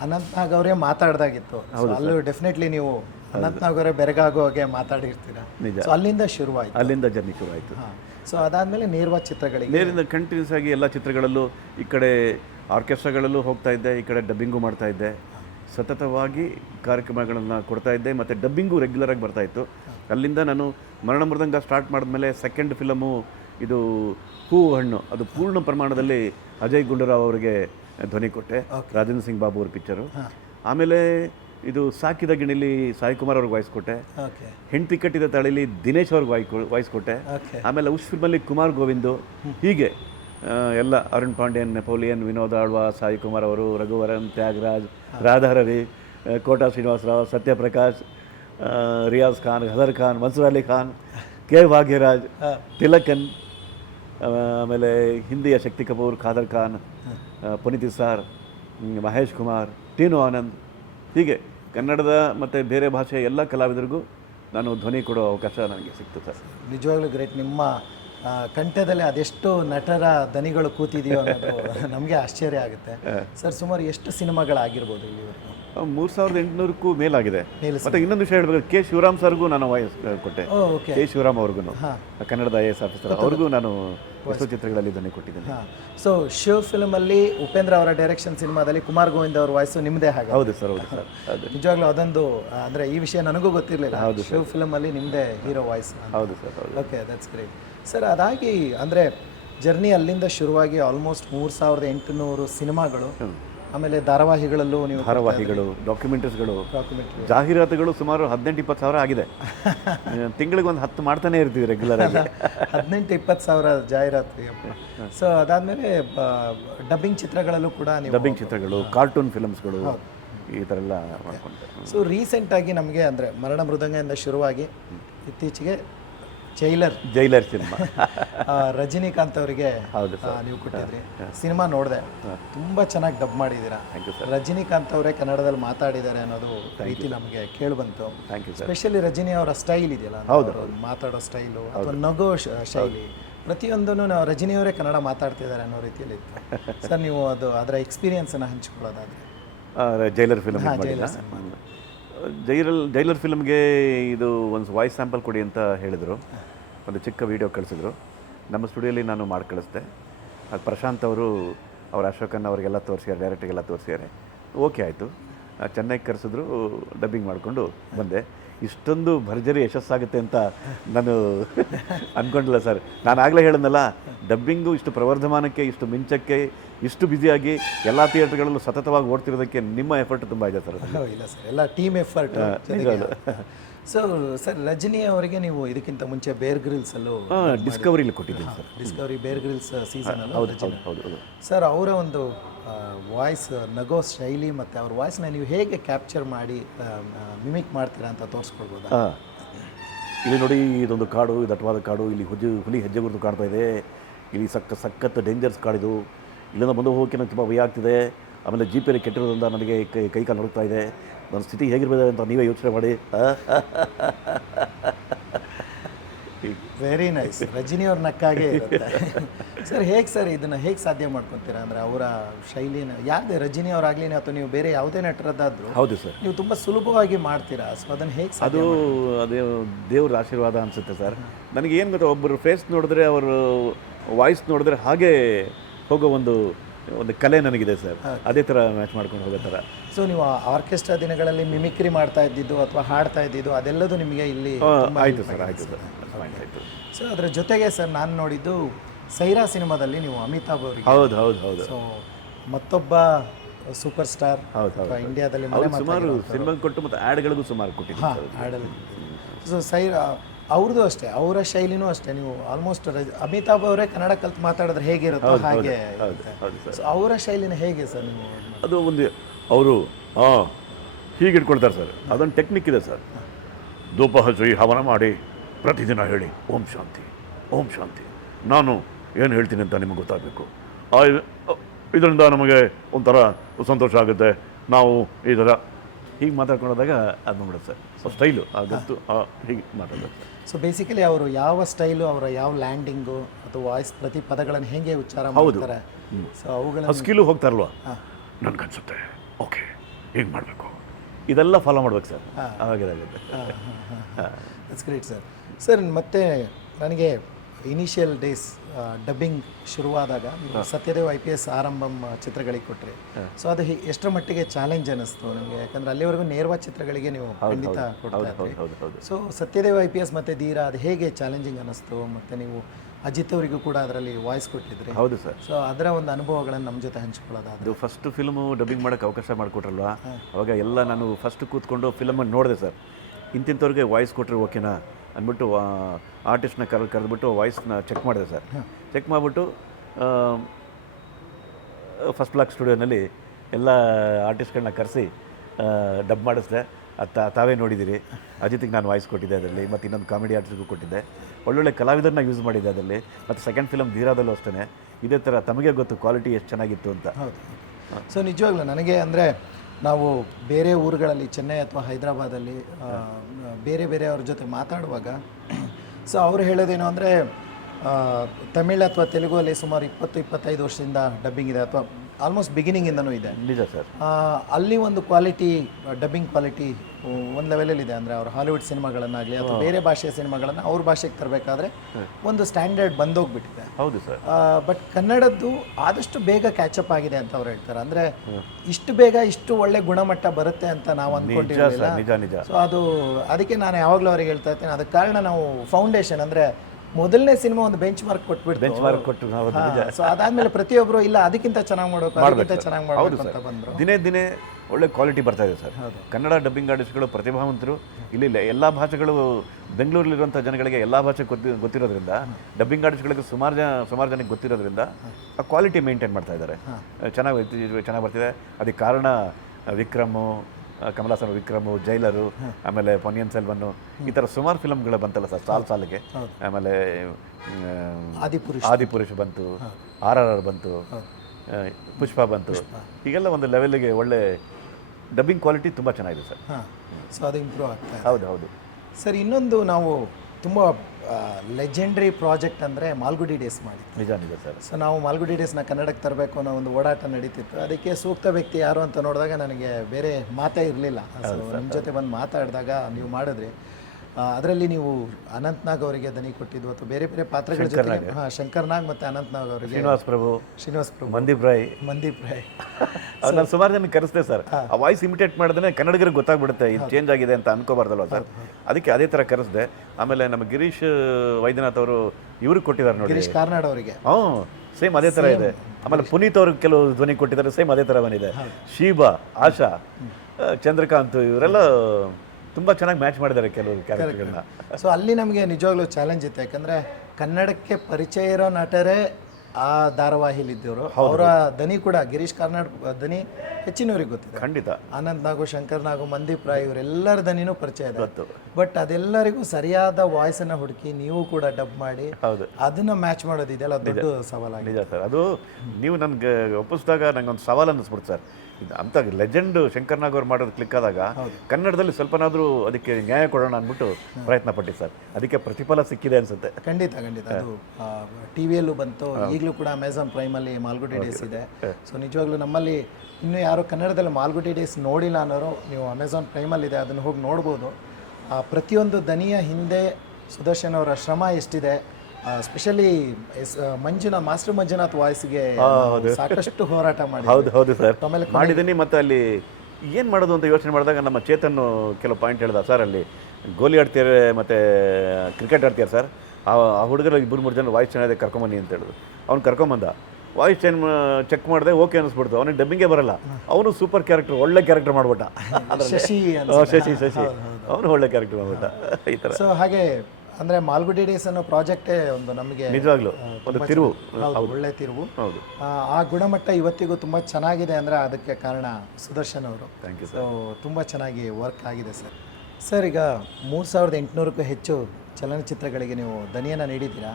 ಅನಂತ್ ನಾಗ್ ಅವರೇ ಮಾತಾಡ್ದಾಗಿತ್ತು. ಅಲ್ಲೂ ಡೆಫಿನೆಟ್ಲಿ ನೀವು ಅನಂತ್ ನಾಗ್ ಅವರೇ ಬೆರಗಾಗೋ ಹಾಗೆ ಮಾತಾಡಿರ್ತೀರ. ಸೊ ಅಲ್ಲಿಂದ ಶುರುವಾಯಿತು. ಅಲ್ಲಿಂದ ಜರ್ನಿ ಶುರುವಾಯಿತು. ಸೊ ಅದಾದಮೇಲೆ ನೇರವಾದ ಚಿತ್ರಗಳಿಗೆ, ನೇರಿಂದ ಕಂಟಿನ್ಯೂಸ್ ಆಗಿ ಎಲ್ಲ ಚಿತ್ರಗಳಲ್ಲೂ, ಈ ಕಡೆ ಆರ್ಕೆಸ್ಟ್ರಾಗಳಲ್ಲೂ ಹೋಗ್ತಾ ಇದ್ದೆ, ಈ ಕಡೆ ಡಬ್ಬಿಂಗು ಮಾಡ್ತಾ ಇದ್ದೆ. ಸತತವಾಗಿ ಕಾರ್ಯಕ್ರಮಗಳನ್ನು ಕೊಡ್ತಾ ಇದ್ದೆ. ಮತ್ತು ಡಬ್ಬಿಂಗು ರೆಗ್ಯುಲರಾಗಿ ಬರ್ತಾಯಿತ್ತು. ಅಲ್ಲಿಂದ ನಾನು ಮರಣ ಮೃದಂಗ ಸ್ಟಾರ್ಟ್ ಮಾಡಿದ್ಮೇಲೆ ಸೆಕೆಂಡ್ ಫಿಲಮು ಇದು ಹೂವು ಹಣ್ಣು ಅದು ಪೂರ್ಣ ಪ್ರಮಾಣದಲ್ಲಿ ಅಜಯ್ ಗುಂಡೂರಾವ್ ಅವರಿಗೆ ಧ್ವನಿ ಕೊಟ್ಟೆ, ರಾಜೇಂದ್ರ ಸಿಂಗ್ ಬಾಬು ಅವ್ರ ಪಿಕ್ಚರು. ಆಮೇಲೆ ಇದು ಸಾಕಿದ ಗಿಣಿಲಿ ಸಾಯಿ ಕುಮಾರ್ ಅವ್ರಿಗೆ ವಾಯ್ಸ್ ಕೊಟ್ಟೆ, ಓಕೆ ಹೆಂಡತಿ ಕಟ್ಟಿದ ತಾಳಿಲಿ ದಿನೇಶ್ ಅವ್ರಿಗೆ ವಾಯ್ಸ್ ಕೊಟ್ಟೆ. ಓಕೆ ಆಮೇಲೆ ಉಷ್ ಫಿಲ್ಮಲ್ಲಿ ಕುಮಾರ್ ಗೋವಿಂದು, ಹೀಗೆ ಎಲ್ಲ ಅರುಣ್ ಪಾಂಡ್ಯನ್, ನೆಪೋಲಿಯನ್, ವಿನೋದ್ ಆಳ್ವಾ, ಸಾಯಿ ಕುಮಾರ್ ಅವರು, ರಘುವರನ್, ತ್ಯಾಗರಾಜ್, ರಾಧಾರವಿ, ಕೋಟಾ ಶ್ರೀನಿವಾಸರಾವ್, ಸತ್ಯಪ್ರಕಾಶ್, ರಿಯಾಜ್ ಖಾನ್, ಹಜರ್ ಖಾನ್, ಮನ್ಸೂರ್ ಅಲಿ ಖಾನ್, ಕೆ ಭಾಗ್ಯರಾಜ್, ತಿಲಕನ್, ಆಮೇಲೆ ಹಿಂದಿಯ ಶಕ್ತಿ ಕಪೂರ್, ಖಾದರ್ ಖಾನ್, ಪುನೀತ್ ಸಾರ್, ಮಹೇಶ್ ಕುಮಾರ್, ಟೀನು ಆನಂದ್, ಹೀಗೆ ಕನ್ನಡದ ಮತ್ತು ಬೇರೆ ಭಾಷೆಯ ಎಲ್ಲ ಕಲಾವಿದರಿಗೂ ನಾನು ಧ್ವನಿ ಕೊಡೋ ಅವಕಾಶ ನನಗೆ ಸಿಕ್ತು ಸರ್. ನಿಜವಾಗ್ಲೂ ಗ್ರೇಟ್. ನಿಮ್ಮ ಕಂಠದಲ್ಲಿ ಅದೆಷ್ಟು ನಟರ ದನಿಗಳು ಕೂತಿದೆಯೋ ಅನ್ನೋದು ನಮಗೆ ಆಶ್ಚರ್ಯ ಆಗುತ್ತೆ ಸರ್. ಸುಮಾರು ಎಷ್ಟು ಸಿನಿಮಾಗಳಾಗಿರ್ಬೋದು ಇಲ್ಲಿವರೆಗೂ? 3800ಕ್ಕೂ ಮೇಲಾಗಿದೆ. ಮತ್ತು ಇನ್ನೊಂದು ವಿಷಯ ಹೇಳ್ಬೇಕು, ಕೆ ಶಿವರಾಮ್ ಸರ್ಗೂ ನಾನು ವಾಯ್ಸ್ ಕೊಟ್ಟೆ. ಓಕೆ. ಕೆ ಶಿವರಾಮ್ ಅವ್ರಿಗೂ, ಕನ್ನಡದ IAS ಆಫೀಸರ್, ಅವ್ರಿಗೂ ನಾನು ಎಷ್ಟೋ ಚಿತ್ರಗಳಲ್ಲಿ ಧ್ವನಿ ಕೊಟ್ಟಿದ್ದೇನೆ. ಸೊ ಶಿವ್ ಫಿಲ್ಮಲ್ಲಿ ಉಪೇಂದ್ರ ಅವರ ಡೈರೆಕ್ಷನ್ ಸಿನಿಮಾದಲ್ಲಿ ಕುಮಾರ್ ಗೋವಿಂದ್ ಅವ್ರ ವಾಯ್ಸು ನಿಮ್ಮದೇ ಹಾಗೆ? ಹೌದು ಸರ್, ಹೌದು ಸರ್, ಹೌದು. ನಿಜವಾಗ್ಲೂ ಅದೊಂದು ಅಂದರೆ ಈ ವಿಷಯ ನನಗೂ ಗೊತ್ತಿರಲಿಲ್ಲ. ಶಿವ್ ಫಿಲ್ಮಲ್ಲಿ ನಿಮ್ಮದೇ ಹೀರೋ ವಾಯ್ಸ್. ಹೌದು ಸರ್, ಹೌದು. Okay, that's great sir. ಅದಾಗಿ ಅಂದರೆ ಜರ್ನಿ ಅಲ್ಲಿಂದ ಶುರುವಾಗಿ ಆಲ್ಮೋಸ್ಟ್ 3800 ಸಿನಿಮಾಗಳು, ಆಮೇಲೆ ಧಾರಾವಾಹಿಗಳಲ್ಲೂ ನೀವು ಧಾರಾವಾಹಿಗಳು, ಡಾಕ್ಯುಮೆಂಟರೀಸ್ಗಳು, ಜಾಹೀರಾತುಗಳು ಸುಮಾರು 18-20 ಸಾವಿರ ಆಗಿದೆ. ತಿಂಗಳಿಗೆ ಒಂದು 10 ಮಾಡ್ತಾನೆ ಇರ್ತೀವಿ ರೆಗ್ಯುಲರ್ ಆಗಿ. 18-20 ಸಾವಿರ ಜಾಹೀರಾತು. ಸೊ ಅದಾದಮೇಲೆ ಡಬ್ಬಿಂಗ್ ಚಿತ್ರಗಳಲ್ಲೂ ಕೂಡ ನೀವು ಡಬ್ಬಿಂಗ್ ಚಿತ್ರಗಳು, ಕಾರ್ಟೂನ್ ಫಿಲಮ್ಸ್ಗಳು, ಈ ಥರ ಎಲ್ಲ ಮಾಡ್ಕೊಂಡೆ. ಸೊ ರೀಸೆಂಟಾಗಿ ನಮಗೆ ಅಂದರೆ ಮರಣ ಮೃದಂಗದಿಂದ ಶುರುವಾಗಿ ಇತ್ತೀಚೆಗೆ ಜೈಲರ್ ಸಿನಿಮಾ ರಜನಿಕಾಂತ್ ಅವರಿಗೆ ನೀವು ಕೊಟ್ಟಿದ್ರಿ. ಸಿನಿಮಾ ನೋಡಿದೆ, ತುಂಬ ಚೆನ್ನಾಗಿ ಡಬ್ ಮಾಡಿದ್ದೀರಾ. ರಜನಿಕಾಂತ್ ಅವರೇ ಕನ್ನಡದಲ್ಲಿ ಮಾತಾಡಿದ್ದಾರೆ ಅನ್ನೋದು ರೀತಿ ನಮಗೆ ಕೇಳಿ ಬಂತು. ಸ್ಪೆಷಲಿ ರಜನಿ ಅವರ ಸ್ಟೈಲ್ ಇದೆಯಲ್ಲ, ಮಾತಾಡೋ ಸ್ಟೈಲು ಅಥವಾ ನಗೋ ಶೈಲಿ, ಪ್ರತಿಯೊಂದನ್ನು ನಾವು ರಜನಿಯವರೇ ಕನ್ನಡ ಮಾತಾಡ್ತಿದ್ದಾರೆ ಅನ್ನೋ ರೀತಿಯಲ್ಲಿ ಇತ್ತು ಸರ್. ನೀವು ಅದರ ಎಕ್ಸ್ಪೀರಿಯನ್ಸನ್ನು ಹಂಚ್ಕೊಳ್ಳೋದಾದರೆ ಜೈಲರ್ ಫಿಲ್ಮ್ ಜೈಲರ್ ಫಿಲ್ಮ್ಗೆ ಇದು ಒಂದು ವಾಯ್ಸ್ ಸ್ಯಾಂಪಲ್ ಕೊಡಿ ಅಂತ ಹೇಳಿದರು. ಒಂದು ಚಿಕ್ಕ ವೀಡಿಯೋ ಕಳಿಸಿದ್ರು. ನಮ್ಮ ಸ್ಟುಡಿಯೋಲಿ ನಾನು ಮಾಡಿ ಕಳಿಸ್ದೆ. ಅದು ಪ್ರಶಾಂತ್ ಅವರು, ಅವ್ರ ಅಶೋಕನ್ ಅವರಿಗೆಲ್ಲ ತೋರಿಸಿದ್ದಾರೆ, ಡೈರೆಕ್ಟ್ರಿಗೆಲ್ಲ ತೋರಿಸಿದ್ದಾರೆ. ಓಕೆ ಆಯಿತು. ಚೆನ್ನೈಗೆ ಕರೆಸಿದ್ರು, ಡಬ್ಬಿಂಗ್ ಮಾಡಿಕೊಂಡು ಬಂದೆ. ಇಷ್ಟೊಂದು ಭರ್ಜರಿ ಯಶಸ್ಸಾಗುತ್ತೆ ಅಂತ ನಾನು ಅಂದ್ಕೊಂಡಿಲ್ಲ ಸರ್. ನಾನು ಆಗಲೇ ಹೇಳಿದ್ನಲ್ಲ, ಡಬ್ಬಿಂಗು ಇಷ್ಟು ಪ್ರವರ್ಧಮಾನಕ್ಕೆ, ಇಷ್ಟು ಮಿಂಚಕ್ಕೆ, ಇಷ್ಟು ಬ್ಯುಸಿಯಾಗಿ ಎಲ್ಲ ಥಿಯೇಟರ್ಗಳಲ್ಲೂ ಸತತವಾಗಿ ಓಡ್ತಿರೋದಕ್ಕೆ ನಿಮ್ಮ ಎಫರ್ಟ್ ತುಂಬ ಇದೆ ಸರ್. ಇಲ್ಲ ಸರ್, ಎಲ್ಲ team effort. So sir, Rajini ಅವರಿಗೆ ನೀವು ಇದಕ್ಕಿಂತ ಮುಂಚೆ ಬೇರ್ ಗ್ರಿಲ್ಸಲ್ಲೂ ಡಿಸ್ಕವರಿಲಿ ಕೊಟ್ಟಿದ್ದೀನಿ ಸರ್. Discovery Bear Grylls season. ಹೌದು ಸರ್, ಅವರ ಒಂದು ವಾಯ್ಸ್, ನಗೋ ಶೈಲಿ ಮತ್ತು ಅವ್ರ ವಾಯ್ಸ್ನ ನೀವು ಹೇಗೆ ಕ್ಯಾಪ್ಚರ್ ಮಾಡಿ ಮಿಮಿಕ್ ಮಾಡ್ತೀರಾ ಅಂತ ತೋರಿಸ್ಕೊಳ್ಬೋದಾ? ಇಲ್ಲಿ ನೋಡಿ, ಇದೊಂದು ಕಾಡು, ದಟ್ಟವಾದ ಕಾಡು. ಇಲ್ಲಿ ಹುಲಿ ಹೆಜ್ಜೆ ಗುರುತು ಕಾಣ್ತಾ ಇದೆ. ಇಲ್ಲಿ ಸಖತ್ ಡೇಂಜರ್ಸ್ ಕಾಡಿದು. ಇಲ್ಲಿಂದ ಬಂದು ಹೋಗೋಕ್ಕೆ ನನಗೆ ತುಂಬ ಭಯ ಆಗ್ತಿದೆ. ಆಮೇಲೆ ಜೀಪಲ್ಲಿ ಕೆಟ್ಟಿರೋದ್ರಿಂದ ನನಗೆ ಕೈ ಕಾಲು ನಡುಗ್ತಾ ಇದೆ. ನನ್ನ ಸ್ಥಿತಿ ಹೇಗಿರ್ಬೋದು ಅಂತ ನೀವೇ ಯೋಚನೆ ಮಾಡಿ. Very nice. ರಜನಿಯವ್ರ ನಕ್ಕಾಗೆ ಇರುತ್ತೆ ಸರ್. ಹೇಗೆ ಸರ್ ಇದನ್ನು ಹೇಗೆ ಸಾಧ್ಯ ಮಾಡ್ಕೊತೀರಾ? ಅಂದರೆ ಅವರ ಶೈಲಿನ ಯಾವುದೇ ರಜನಿ ಅವರಾಗಲಿ ಅಥವಾ ನೀವು ಬೇರೆ ಯಾವುದೇ ನಟರದ್ದಾದರೂ ಹೌದು ಸರ್, ನೀವು ತುಂಬ ಸುಲಭವಾಗಿ ಮಾಡ್ತೀರಾ. ಸೊ ಅದನ್ನು ಹೇಗೆ ಅದು ಅದೇ ದೇವ್ರ ಆಶೀರ್ವಾದ ಅನಿಸುತ್ತೆ ಸರ್. ನನಗೆ ಏನು ಗೊತ್ತಾ, ಒಬ್ಬರು ಫೇಸ್ ನೋಡಿದ್ರೆ, ಅವರು ವಾಯ್ಸ್ ನೋಡಿದ್ರೆ ಹಾಗೆ ಹೋಗೋ ಒಂದು ಕಲೆ ನನಗಿದೆ ಸರ್. ಅದೇ ಥರ ಮ್ಯಾಚ್ ಮಾಡ್ಕೊಂಡು ಹೋಗೋ ಥರ. ಸೊ ನೀವು ಆರ್ಕೆಸ್ಟ್ರಾ ದಿನಗಳಲ್ಲಿ ಮಿಮಿಕ್ರಿ ಮಾಡ್ತಾ ಇದ್ದಿದ್ದು ಅಥವಾ ಹಾಡ್ತಾ ಇದ್ದಿದ್ದು ಅದೆಲ್ಲದೂ ನಿಮಗೆ ಇಲ್ಲಿ ಆಯಿತು ಸರ್, ಆಯಿತು ಸರ್, ಆಯಿತು. ಸೊ ಅದರ ಜೊತೆಗೆ ಸರ್, ನಾನು ನೋಡಿದ್ದು ಸೈರಾ ಸಿನಿಮಾದಲ್ಲಿ ನೀವು ಅಮಿತಾಬ್ ಅವರಿಗೆ. ಹೌದು. ಸೊ ಮತ್ತೊಬ್ಬ ಸೂಪರ್ ಸ್ಟಾರ್ ಇಂಡಿಯಾದಲ್ಲಿ ಸುಮಾರು ಸಿನಿಮಾ ಕೊಟ್ಟು ಮತ್ತು ಆ್ಯಡ್ಗಳಿಗೂ ಸುಮಾರು ಕೊಟ್ಟಿದ್ದೀನಿ. ಆ್ಯಡಲ್ಲಿ. ಸೊ ಸೈರಾ ಅವ್ರದ್ದು ಅಷ್ಟೇ, ಅವರ ಶೈಲಿನೂ ಅಷ್ಟೇ. ನೀವು ಆಲ್ಮೋಸ್ಟ್ ಅಮಿತಾಬ್ ಅವರೇ ಕನ್ನಡ ಕಲ್ತು ಮಾತಾಡಿದ್ರೆ ಹೇಗಿರುತ್ತೋ ಹಾಗೆ. ಸೊ ಅವರ ಶೈಲಿನ ಹೇಗೆ ಸರ್ ನೀವು? ಅದು ಒಂದು ಅವರು ಹೀಗೆ ಇಟ್ಕೊಳ್ತಾರೆ ಸರ್. ಅದೊಂದು ಟೆಕ್ನಿಕ್ ಇದೆ ಸರ್. ಧೂಪ ಹಚ್ಚಿ ಹವನ ಮಾಡಿ ಪ್ರತಿದಿನ ಹೇಳಿ ಓಂ ಶಾಂತಿ, ಓಂ ಶಾಂತಿ. ನಾನು ಏನು ಹೇಳ್ತೀನಿ ಅಂತ ನಿಮಗೆ ಗೊತ್ತಾಗಬೇಕು. ಇದರಿಂದ ನಮಗೆ ಒಂಥರ ಸಂತೋಷ ಆಗುತ್ತೆ. ನಾವು ಈ ಥರ ಹೀಗೆ ಮಾತಾಡ್ಕೊಂಡಾಗ ಅದು ಮಾಡ್ಬಿಡುತ್ತೆ ಸರ್. ಸ್ಟೈಲು ಆಗತ್ತು ಹೀಗೆ ಮಾತಾಡೋದು. ಸೊ ಬೇಸಿಕಲಿ ಅವರು ಯಾವ ಸ್ಟೈಲು, ಅವರ ಯಾವ ಲ್ಯಾಂಡಿಂಗು ಅಥವಾ ವಾಯ್ಸ್, ಪ್ರತಿ ಪದಗಳನ್ನು ಹೇಗೆ ಉಚ್ಚಾರ ಮಾಡ್ತಾರೆ, ಸೊ ಅವುಗಳ ಸ್ಕಿಲ್ಲು ಹೋಗ್ತಾರಲ್ವ, ನನಗನ್ಸುತ್ತೆ ಓಕೆ ಹೀಗೆ ಮಾಡಬೇಕು, ಇದೆಲ್ಲ ಫಾಲೋ ಮಾಡ್ಬೇಕು ಸರ್. ಆವಾಗೇನಾಗುತ್ತೆ. That's great sir. ಸರ್, ಮತ್ತೆ ನನಗೆ ಇನಿಷಿಯಲ್ ಡೇಸ್ ಡಬ್ಬಿಂಗ್ ಶುರುವಾದಾಗ ನೀವು ಸತ್ಯದೇವ್ IPS ಆರಂಭಂ ಚಿತ್ರಗಳಿಗೆ ಕೊಟ್ಟರೆ, ಸೊ ಅದು ಎಷ್ಟರ ಮಟ್ಟಿಗೆ ಚಾಲೆಂಜ್ ಅನ್ನಿಸ್ತು ನಿಮಗೆ? ಯಾಕಂದರೆ ಅಲ್ಲಿವರೆಗೂ ನೇರವಾದ ಚಿತ್ರಗಳಿಗೆ ನೀವು ಖಂಡಿತ ಕೊಡ್ತಾ ಇದ್ರಿ. ಸೊ ಸತ್ಯದೇವ್ IPS ಮತ್ತು ಧೀರ ಅದು ಹೇಗೆ ಚಾಲೆಂಜಿಂಗ್ ಅನ್ನಿಸ್ತು? ಮತ್ತು ನೀವು ಅಜಿತ್ ಅವರಿಗೂ ಕೂಡ ಅದರಲ್ಲಿ ವಾಯ್ಸ್ ಕೊಟ್ಟಿದ್ರಿ. ಹೌದು ಸರ್. ಸೊ ಅದರ ಒಂದು ಅನುಭವಗಳನ್ನು ನಮ್ಮ ಜೊತೆ ಹಂಚ್ಕೊಳ್ಳೋದಾದ್ರೆ, ಅದು ಫಸ್ಟ್ ಫಿಲ್ಮು ಡಬ್ಬಿಂಗ್ ಮಾಡೋಕ್ಕೆ ಅವಕಾಶ ಮಾಡಿಕೊಟ್ರಲ್ವ, ಅವಾಗ ಎಲ್ಲ ನಾನು ಫಸ್ಟ್ ಕೂತ್ಕೊಂಡು ಫಿಲಮನ್ನು ನೋಡಿದೆ ಸರ್. ಇಂತಿಂಥವ್ರಿಗೆ ವಾಯ್ಸ್ ಕೊಟ್ಟರೆ ಓಕೆನಾ ಅಂದ್ಬಿಟ್ಟು ಆರ್ಟಿಸ್ಟ್ನ ಕರೆದ್ಬಿಟ್ಟು ವಾಯ್ಸ್ನ ಚೆಕ್ ಮಾಡಿದೆ ಸರ್. ಚೆಕ್ ಮಾಡಿಬಿಟ್ಟು ಫಸ್ಟ್ ಬ್ಲಾಕ್ ಸ್ಟುಡಿಯೋನಲ್ಲಿ ಎಲ್ಲ ಆರ್ಟಿಸ್ಟ್ಗಳನ್ನ ಕರೆಸಿ ಡಬ್ ಮಾಡಿಸಿದೆ. ತಾವೇ ನೋಡಿದ್ದೀರಿ. ಅಜಿತಿಗೆ ನಾನು ವಾಯ್ಸ್ ಕೊಟ್ಟಿದ್ದೆ ಅದರಲ್ಲಿ, ಮತ್ತು ಇನ್ನೊಂದು ಕಾಮಿಡಿ ಆರ್ಟಿಸ್ಟ್ಗೂ ಕೊಟ್ಟಿದ್ದೆ. ಒಳ್ಳೊಳ್ಳೆ ಕಲಾವಿದರನ್ನ ಯೂಸ್ ಮಾಡಿದ್ದೆ ಅದರಲ್ಲಿ. ಮತ್ತು ಸೆಕೆಂಡ್ ಫಿಲಮ್ ಧೀರಾದಲ್ಲೂ ಅಷ್ಟೇ ಇದೇ ಥರ ತಮಗೆ ಗೊತ್ತು ಕ್ವಾಲಿಟಿ ಎಷ್ಟು ಚೆನ್ನಾಗಿತ್ತು ಅಂತ. ಹೌದು. ಸೊ ನಿಜವಾಗ್ಲೂ ನನಗೆ ಅಂದರೆ ನಾವು ಬೇರೆ ಊರುಗಳಲ್ಲಿ ಚೆನ್ನೈ ಅಥವಾ ಹೈದರಾಬಾದಲ್ಲಿ ಬೇರೆ ಬೇರೆಯವ್ರ ಜೊತೆ ಮಾತಾಡುವಾಗ ಸೊ ಅವ್ರು ಹೇಳೋದೇನು ಅಂದರೆ ತಮಿಳ್ ಅಥವಾ ತೆಲುಗಲ್ಲಿ ಸುಮಾರು 20-25 ವರ್ಷದಿಂದ ಡಬ್ಬಿಂಗ್ ಇದೆ, ಅಥವಾ ಆಲ್ಮೋಸ್ಟ್ ಬಿಗಿನಿಂಗಿಂದನೂ ಇದೆ. ನಿಜ ಸರ್. ಅಲ್ಲಿ ಒಂದು ಕ್ವಾಲಿಟಿ, ಡಬ್ಬಿಂಗ್ ಕ್ವಾಲಿಟಿ ಒಂದು ಲೆವೆಲಲ್ಲಿ ಇದೆ. ಅಂದರೆ ಅವ್ರು ಹಾಲಿವುಡ್ ಸಿನಿಮಾಗಳನ್ನಾಗಲಿ ಅಥವಾ ಬೇರೆ ಭಾಷೆಯ ಸಿನಿಮಾಗಳನ್ನು ಅವ್ರ ಭಾಷೆಗೆ ತರಬೇಕಾದ್ರೆ ಒಂದು ಸ್ಟ್ಯಾಂಡರ್ಡ್ ಬಂದೋಗ್ಬಿಟ್ಟಿದೆ. ಹೌದು ಸರ್. ಬಟ್ ಕನ್ನಡದ್ದು ಆದಷ್ಟು ಬೇಗ ಕ್ಯಾಚಪ್ ಆಗಿದೆ ಅಂತ ಅವ್ರು ಹೇಳ್ತಾರೆ. ಅಂದರೆ ಇಷ್ಟು ಬೇಗ ಇಷ್ಟು ಒಳ್ಳೆ ಗುಣಮಟ್ಟ ಬರುತ್ತೆ ಅಂತ ನಾವು ಅಂದ್ಕೊಂಡಿರಲಿಲ್ಲ. ನಿಜ ನಿಜ. ಸೊ ಅದಕ್ಕೆ ನಾನು ಯಾವಾಗಲೂ ಅವ್ರಿಗೆ ಹೇಳ್ತಾ ಇರ್ತೀನಿ, ಅದಕ್ಕೆ ಕಾರಣ ನಾವು ಫೌಂಡೇಶನ್ ಅಂದರೆ ಮೊದಲನೇ ಸಿನಿಮಾ ಒಂದು ಬೆಂಚ್ ಮಾರ್ಕ್ ಕೊಟ್ಟು ಸೊ ಅದಾದ್ಮೇಲೆ ಪ್ರತಿಯೊಬ್ಬರು ಇಲ್ಲ ಅದಕ್ಕಿಂತ ಚೆನ್ನಾಗಿ ಮಾಡಬೇಕು, ಅದಕ್ಕಿಂತ ಚೆನ್ನಾಗಿ ಮಾಡಬೇಕು ಅಂತ ಬಂದರು. ದಿನೇ ದಿನೇ ಒಳ್ಳೆ ಕ್ವಾಲಿಟಿ ಬರ್ತಾ ಇದೆ ಸರ್. ಕನ್ನಡ ಡಬ್ಬಿಂಗ್ ಆರ್ಟಿಸ್ಟ್ಗಳು ಪ್ರತಿಭಾವಂತರು. ಇಲ್ಲಿ ಎಲ್ಲ ಭಾಷೆಗಳು, ಬೆಂಗಳೂರಲ್ಲಿರುವಂಥ ಜನಗಳಿಗೆ ಎಲ್ಲ ಭಾಷೆ ಗೊತ್ತಿರೋದ್ರಿಂದ, ಡಬ್ಬಿಂಗ್ ಆರ್ಟಿಸ್ಟ್ಗಳಿಗೆ ಸುಮಾರು ಜನಕ್ಕೆ ಗೊತ್ತಿರೋದ್ರಿಂದ ಆ ಕ್ವಾಲಿಟಿ ಮೇಂಟೈನ್ ಮಾಡ್ತಾ ಇದ್ದಾರೆ. ಚೆನ್ನಾಗಿ ಬರ್ತಿದೆ. ಅದಕ್ಕೆ ಕಾರಣ ವಿಕ್ರಮು, ಕಮಲಾಸನ್ ವಿಕ್ರಮು, ಜೈಲರು, ಆಮೇಲೆ ಪೊನ್ನಿಯಿನ್ ಸೆಲ್ವನ್, ಈ ಥರ ಸುಮಾರು ಫಿಲಮ್ಗಳು ಬಂತಲ್ಲ ಸರ್ ಸಾಲಿಗೆ. ಆಮೇಲೆ ಆದಿಪುರುಷ ಬಂತು, RRR ಬಂತು, ಪುಷ್ಪ ಬಂತು. ಹೀಗೆಲ್ಲ ಒಂದು ಲೆವೆಲ್ಗೆ ಒಳ್ಳೆ ಡಬ್ಬಿಂಗ್ ಕ್ವಾಲಿಟಿ ತುಂಬ ಚೆನ್ನಾಗಿದೆ ಸರ್. ಸೊ ಅದು ಇಂಪ್ರೂವ್ ಆಗ್ತಾ ಇದೆ. ಹೌದು ಸರ್, ಇನ್ನೊಂದು ನಾವು ತುಂಬ ಲೆಜೆಂಡ್ರಿ ಪ್ರಾಜೆಕ್ಟ್ ಅಂದರೆ ಮಾಲ್ಗುಡಿ ಡೇಸ್ ಮಾಡಿದ್ವಿ. ನಿಜ ಸರ್. ಸೊ ನಾವು ಮಾಲ್ಗುಡಿ ಡೇಸ್ನ ಕನ್ನಡಕ್ಕೆ ತರಬೇಕು ಅನ್ನೋ ಒಂದು ಓಡಾಟ ನಡೀತಿತ್ತು. ಅದಕ್ಕೆ ಸೂಕ್ತ ವ್ಯಕ್ತಿ ಯಾರು ಅಂತ ನೋಡಿದಾಗ ನನಗೆ ಬೇರೆ ಮಾತೇ ಇರಲಿಲ್ಲ. ಸೊ ನಿಮ್ಮ ಜೊತೆ ಬಂದು ಮಾತಾಡಿದಾಗ ನೀವು ಮಾಡಿದ್ರಿ. ಅದರಲ್ಲಿ ನೀವು ಅನಂತ್ ನಾಗ್ ಅವರಿಗೆ ದನಿ ಕೊಟ್ಟಿದ್ದು ಅಥವಾ ಬೇರೆ ಬೇರೆ ಪಾತ್ರಗಳ ಜೊತೆ ಶಂಕರ್ ನಾಗ್ ಮತ್ತು ಅನಂತ್ ನಾಗ್ ಅವರಿಗೆ ಶ್ರೀನಿವಾಸ್ ಪ್ರಭು, ಮಂದೀಪ್ ರಾಯ್ ನಾನು ಸುಮಾರು ಜನ ಕರೆಸ್ದೆ ಸರ್. ಆ ವಾಯ್ಸ್ ಇಮಿಟೇಟ್ ಮಾಡಿದ್ರೆ ಕನ್ನಡಿಗರಿಗೆ ಗೊತ್ತಾಗ್ಬಿಡುತ್ತೆ ಇದು ಚೇಂಜ್ ಆಗಿದೆ ಅಂತ ಅನ್ಕೋಬಾರ್ದಲ್ವ ಸರ್. ಅದಕ್ಕೆ ಅದೇ ಥರ ಕರೆಸ್ದೆ. ಆಮೇಲೆ ನಮ್ಮ ಗಿರೀಶ್ ವೈದ್ಯನಾಥ್ ಅವರು ಇವ್ರಿಗೆ ಕೊಟ್ಟಿದ್ದಾರೆ ನೋಡಿ, ಗಿರೀಶ್ ಕಾರ್ನಾಡ್ ಅವರಿಗೆ. ಸೇಮ್ ಅದೇ ಥರ ಇದೆ. ಆಮೇಲೆ ಪುನೀತ್ ಅವ್ರಿಗೆ ಕೆಲವು ಧ್ವನಿ ಕೊಟ್ಟಿದ್ದಾರೆ, ಸೇಮ್ ಅದೇ ಥರ ಬಂದಿದೆ. ಶೀಬಾ, ಆಶಾ, ಚಂದ್ರಕಾಂತ್ ಇವರೆಲ್ಲ ತುಂಬ ಚೆನ್ನಾಗಿ ಮ್ಯಾಚ್ ಮಾಡಿದ್ದಾರೆ ಕೆಲವರು ಕ್ಯಾರೆಕ್ಟರ್ಗಳನ್ನ. ಸೊ ಅಲ್ಲಿ ನಮಗೆ ನಿಜವಾಗ್ಲೂ ಚಾಲೆಂಜ್ ಇತ್ತು. ಯಾಕಂದರೆ ಕನ್ನಡಕ್ಕೆ ಪರಿಚಯ ಇರೋ ನಟರೇ ಆ ಧಾರಾವಾಹಿಲಿದ್ದವರು. ಅವರ ದನಿ ಕೂಡ ಗಿರೀಶ್ ಕಾರ್ನಾಡ್ ದನಿ ಹೆಚ್ಚಿನವ್ರಿಗೆ ಗೊತ್ತಿದೆ ಖಂಡಿತ. ಅನಂತ್ ನಾಗು, ಶಂಕರ್ ನಾಗು, ಮಂದೀಪ್ ರಾಯ್ ಇವರೆಲ್ಲರ ದನಿನೂ ಪರಿಚಯ ಇದೆ. ಬಟ್ ಅದೆಲ್ಲರಿಗೂ ಸರಿಯಾದ ವಾಯ್ಸನ್ನು ಹುಡುಕಿ ನೀವು ಕೂಡ ಡಬ್ ಮಾಡಿ ಅದನ್ನ ಮ್ಯಾಚ್ ಮಾಡೋದಿದೆಯಲ್ಲ, ದೊಡ್ಡ ಸವಾಲಾಗಿದೆ. ನಿಜ ಸರ್. ಅದು ನೀವು ನನಗೆ ಒಪ್ಪಿಸಿದಾಗ ನಂಗೊಂದು ಸವಾಲು ಅನ್ನಿಸ್ಬಿಡ್ತು ಸರ್. ಅಂತ ಲೆಜೆಂಡ್ ಶಂಕರ್ ನಾಗ್ ಅವ್ರು ಮಾಡೋದು ಕ್ಲಿಕ್ ಆದಾಗ ಕನ್ನಡದಲ್ಲಿ ಸ್ವಲ್ಪನಾದರೂ ಅದಕ್ಕೆ ನ್ಯಾಯ ಕೊಡೋಣ ಅಂದ್ಬಿಟ್ಟು ಪ್ರಯತ್ನ ಪಟ್ಟಿ ಸರ್. ಅದಕ್ಕೆ ಪ್ರತಿಫಲ ಸಿಕ್ಕಿದೆ ಅನ್ಸುತ್ತೆ. ಖಂಡಿತ. ಅದು ಟಿವಿಯಲ್ಲೂ ಬಂತು, ಈಗಲೂ ಕೂಡ ಅಮೆಝಾನ್ ಪ್ರೈಮಲ್ಲಿ ಮಾಲ್ಗುಡಿ ಡೇಸ್ ಇದೆ. ಸೊ ನಿಜವಾಗ್ಲೂ ನಮ್ಮಲ್ಲಿ ಇನ್ನೂ ಯಾರು ಕನ್ನಡದಲ್ಲಿ ಮಾಲ್ಗುಡಿ ಡೇಸ್ ನೋಡಿಲ್ಲ ಅನ್ನೋರು, ನೀವು ಅಮೆಝಾನ್ ಪ್ರೈಮಲ್ಲಿದೆ, ಅದನ್ನು ಹೋಗಿ ನೋಡ್ಬೋದು. ಪ್ರತಿಯೊಂದು ದನಿಯ ಹಿಂದೆ ಸುದರ್ಶನ್ ಅವರ ಶ್ರಮ ಎಷ್ಟಿದೆ. ಸ್ಪೆಷಲಿ ಮಾಸ್ಟರ್ ಮಂಜುನಾಥ್ ವಾಯ್ಸ್ಗೆ ಸಾಕಷ್ಟು ಹೋರಾಟ ಮಾಡಿ. ಹೌದು ಸರ್, ಮಾಡಿದ್ದೀನಿ. ಮತ್ತು ಅಲ್ಲಿ ಏನು ಮಾಡೋದು ಅಂತ ಯೋಚನೆ ಮಾಡಿದಾಗ ನಮ್ಮ ಚೇತನ್ ಕೆಲವು ಪಾಯಿಂಟ್ ಹೇಳ್ದ ಸರ್. ಅಲ್ಲಿ ಗೋಲಿ ಆಡ್ತಾರೆ ಮತ್ತು ಕ್ರಿಕೆಟ್ ಆಡ್ತಾರೆ ಸರ್. ಆ ಹುಡುಗರು 2-3 ಜನ ವಾಯ್ಸ್ ಚೆನ್ನಾಗಿದೆ ಕರ್ಕೊಂಬನ್ನಿ ಅಂತ ಹೇಳಿದ್ರು. ಅವ್ನು ಕರ್ಕೊಂಬಂದ. ವಾಯ್ಸ್ ಚೆಕ್ ಮಾಡಿದೆ, ಓಕೆ ಅನ್ನಿಸ್ಬಿಡ್ತು. ಅವನಿಗೆ ಡಬ್ಬಿಂಗೇ ಬರಲ್ಲ. ಅವನು ಸೂಪರ್ ಕ್ಯಾರೆಕ್ಟರ್, ಒಳ್ಳೆ ಕ್ಯಾರೆಕ್ಟರ್ ಮಾಡ್ಬಿಟ್ಟ. ಶಶಿ ಅವನು ಒಳ್ಳೆ ಕ್ಯಾರೆಕ್ಟರ್ ಮಾಡ್ಬಿಟ್ಟ ಈ ಥರ. ಸೊ ಹಾಗೆ ಅಂದರೆ ಮಾಲ್ಗುಡಿ ಡೇಸ್ ಅನ್ನೋ ಪ್ರಾಜೆಕ್ಟೇ ಒಂದು ನಮಗೆ ನಿಜವಾಗ್ಲೂ ಒಂದು ತಿರುವು, ಒಳ್ಳೆ ತಿರುವು. ಹೌದು. ಆ ಗುಣಮಟ್ಟ ಇವತ್ತಿಗೂ ತುಂಬ ಚೆನ್ನಾಗಿದೆ ಅಂದರೆ ಅದಕ್ಕೆ ಕಾರಣ ಸುದರ್ಶನ್ ಅವರು. Thank you sir. ತುಂಬ ಚೆನ್ನಾಗಿ ವರ್ಕ್ ಆಗಿದೆ ಸರ್. ಸರ್, ಈಗ 3800ಕ್ಕೂ ಹೆಚ್ಚು ಚಲನಚಿತ್ರಗಳಿಗೆ ನೀವು ದನಿಯನ್ನು ನೀಡಿದ್ದೀರಾ.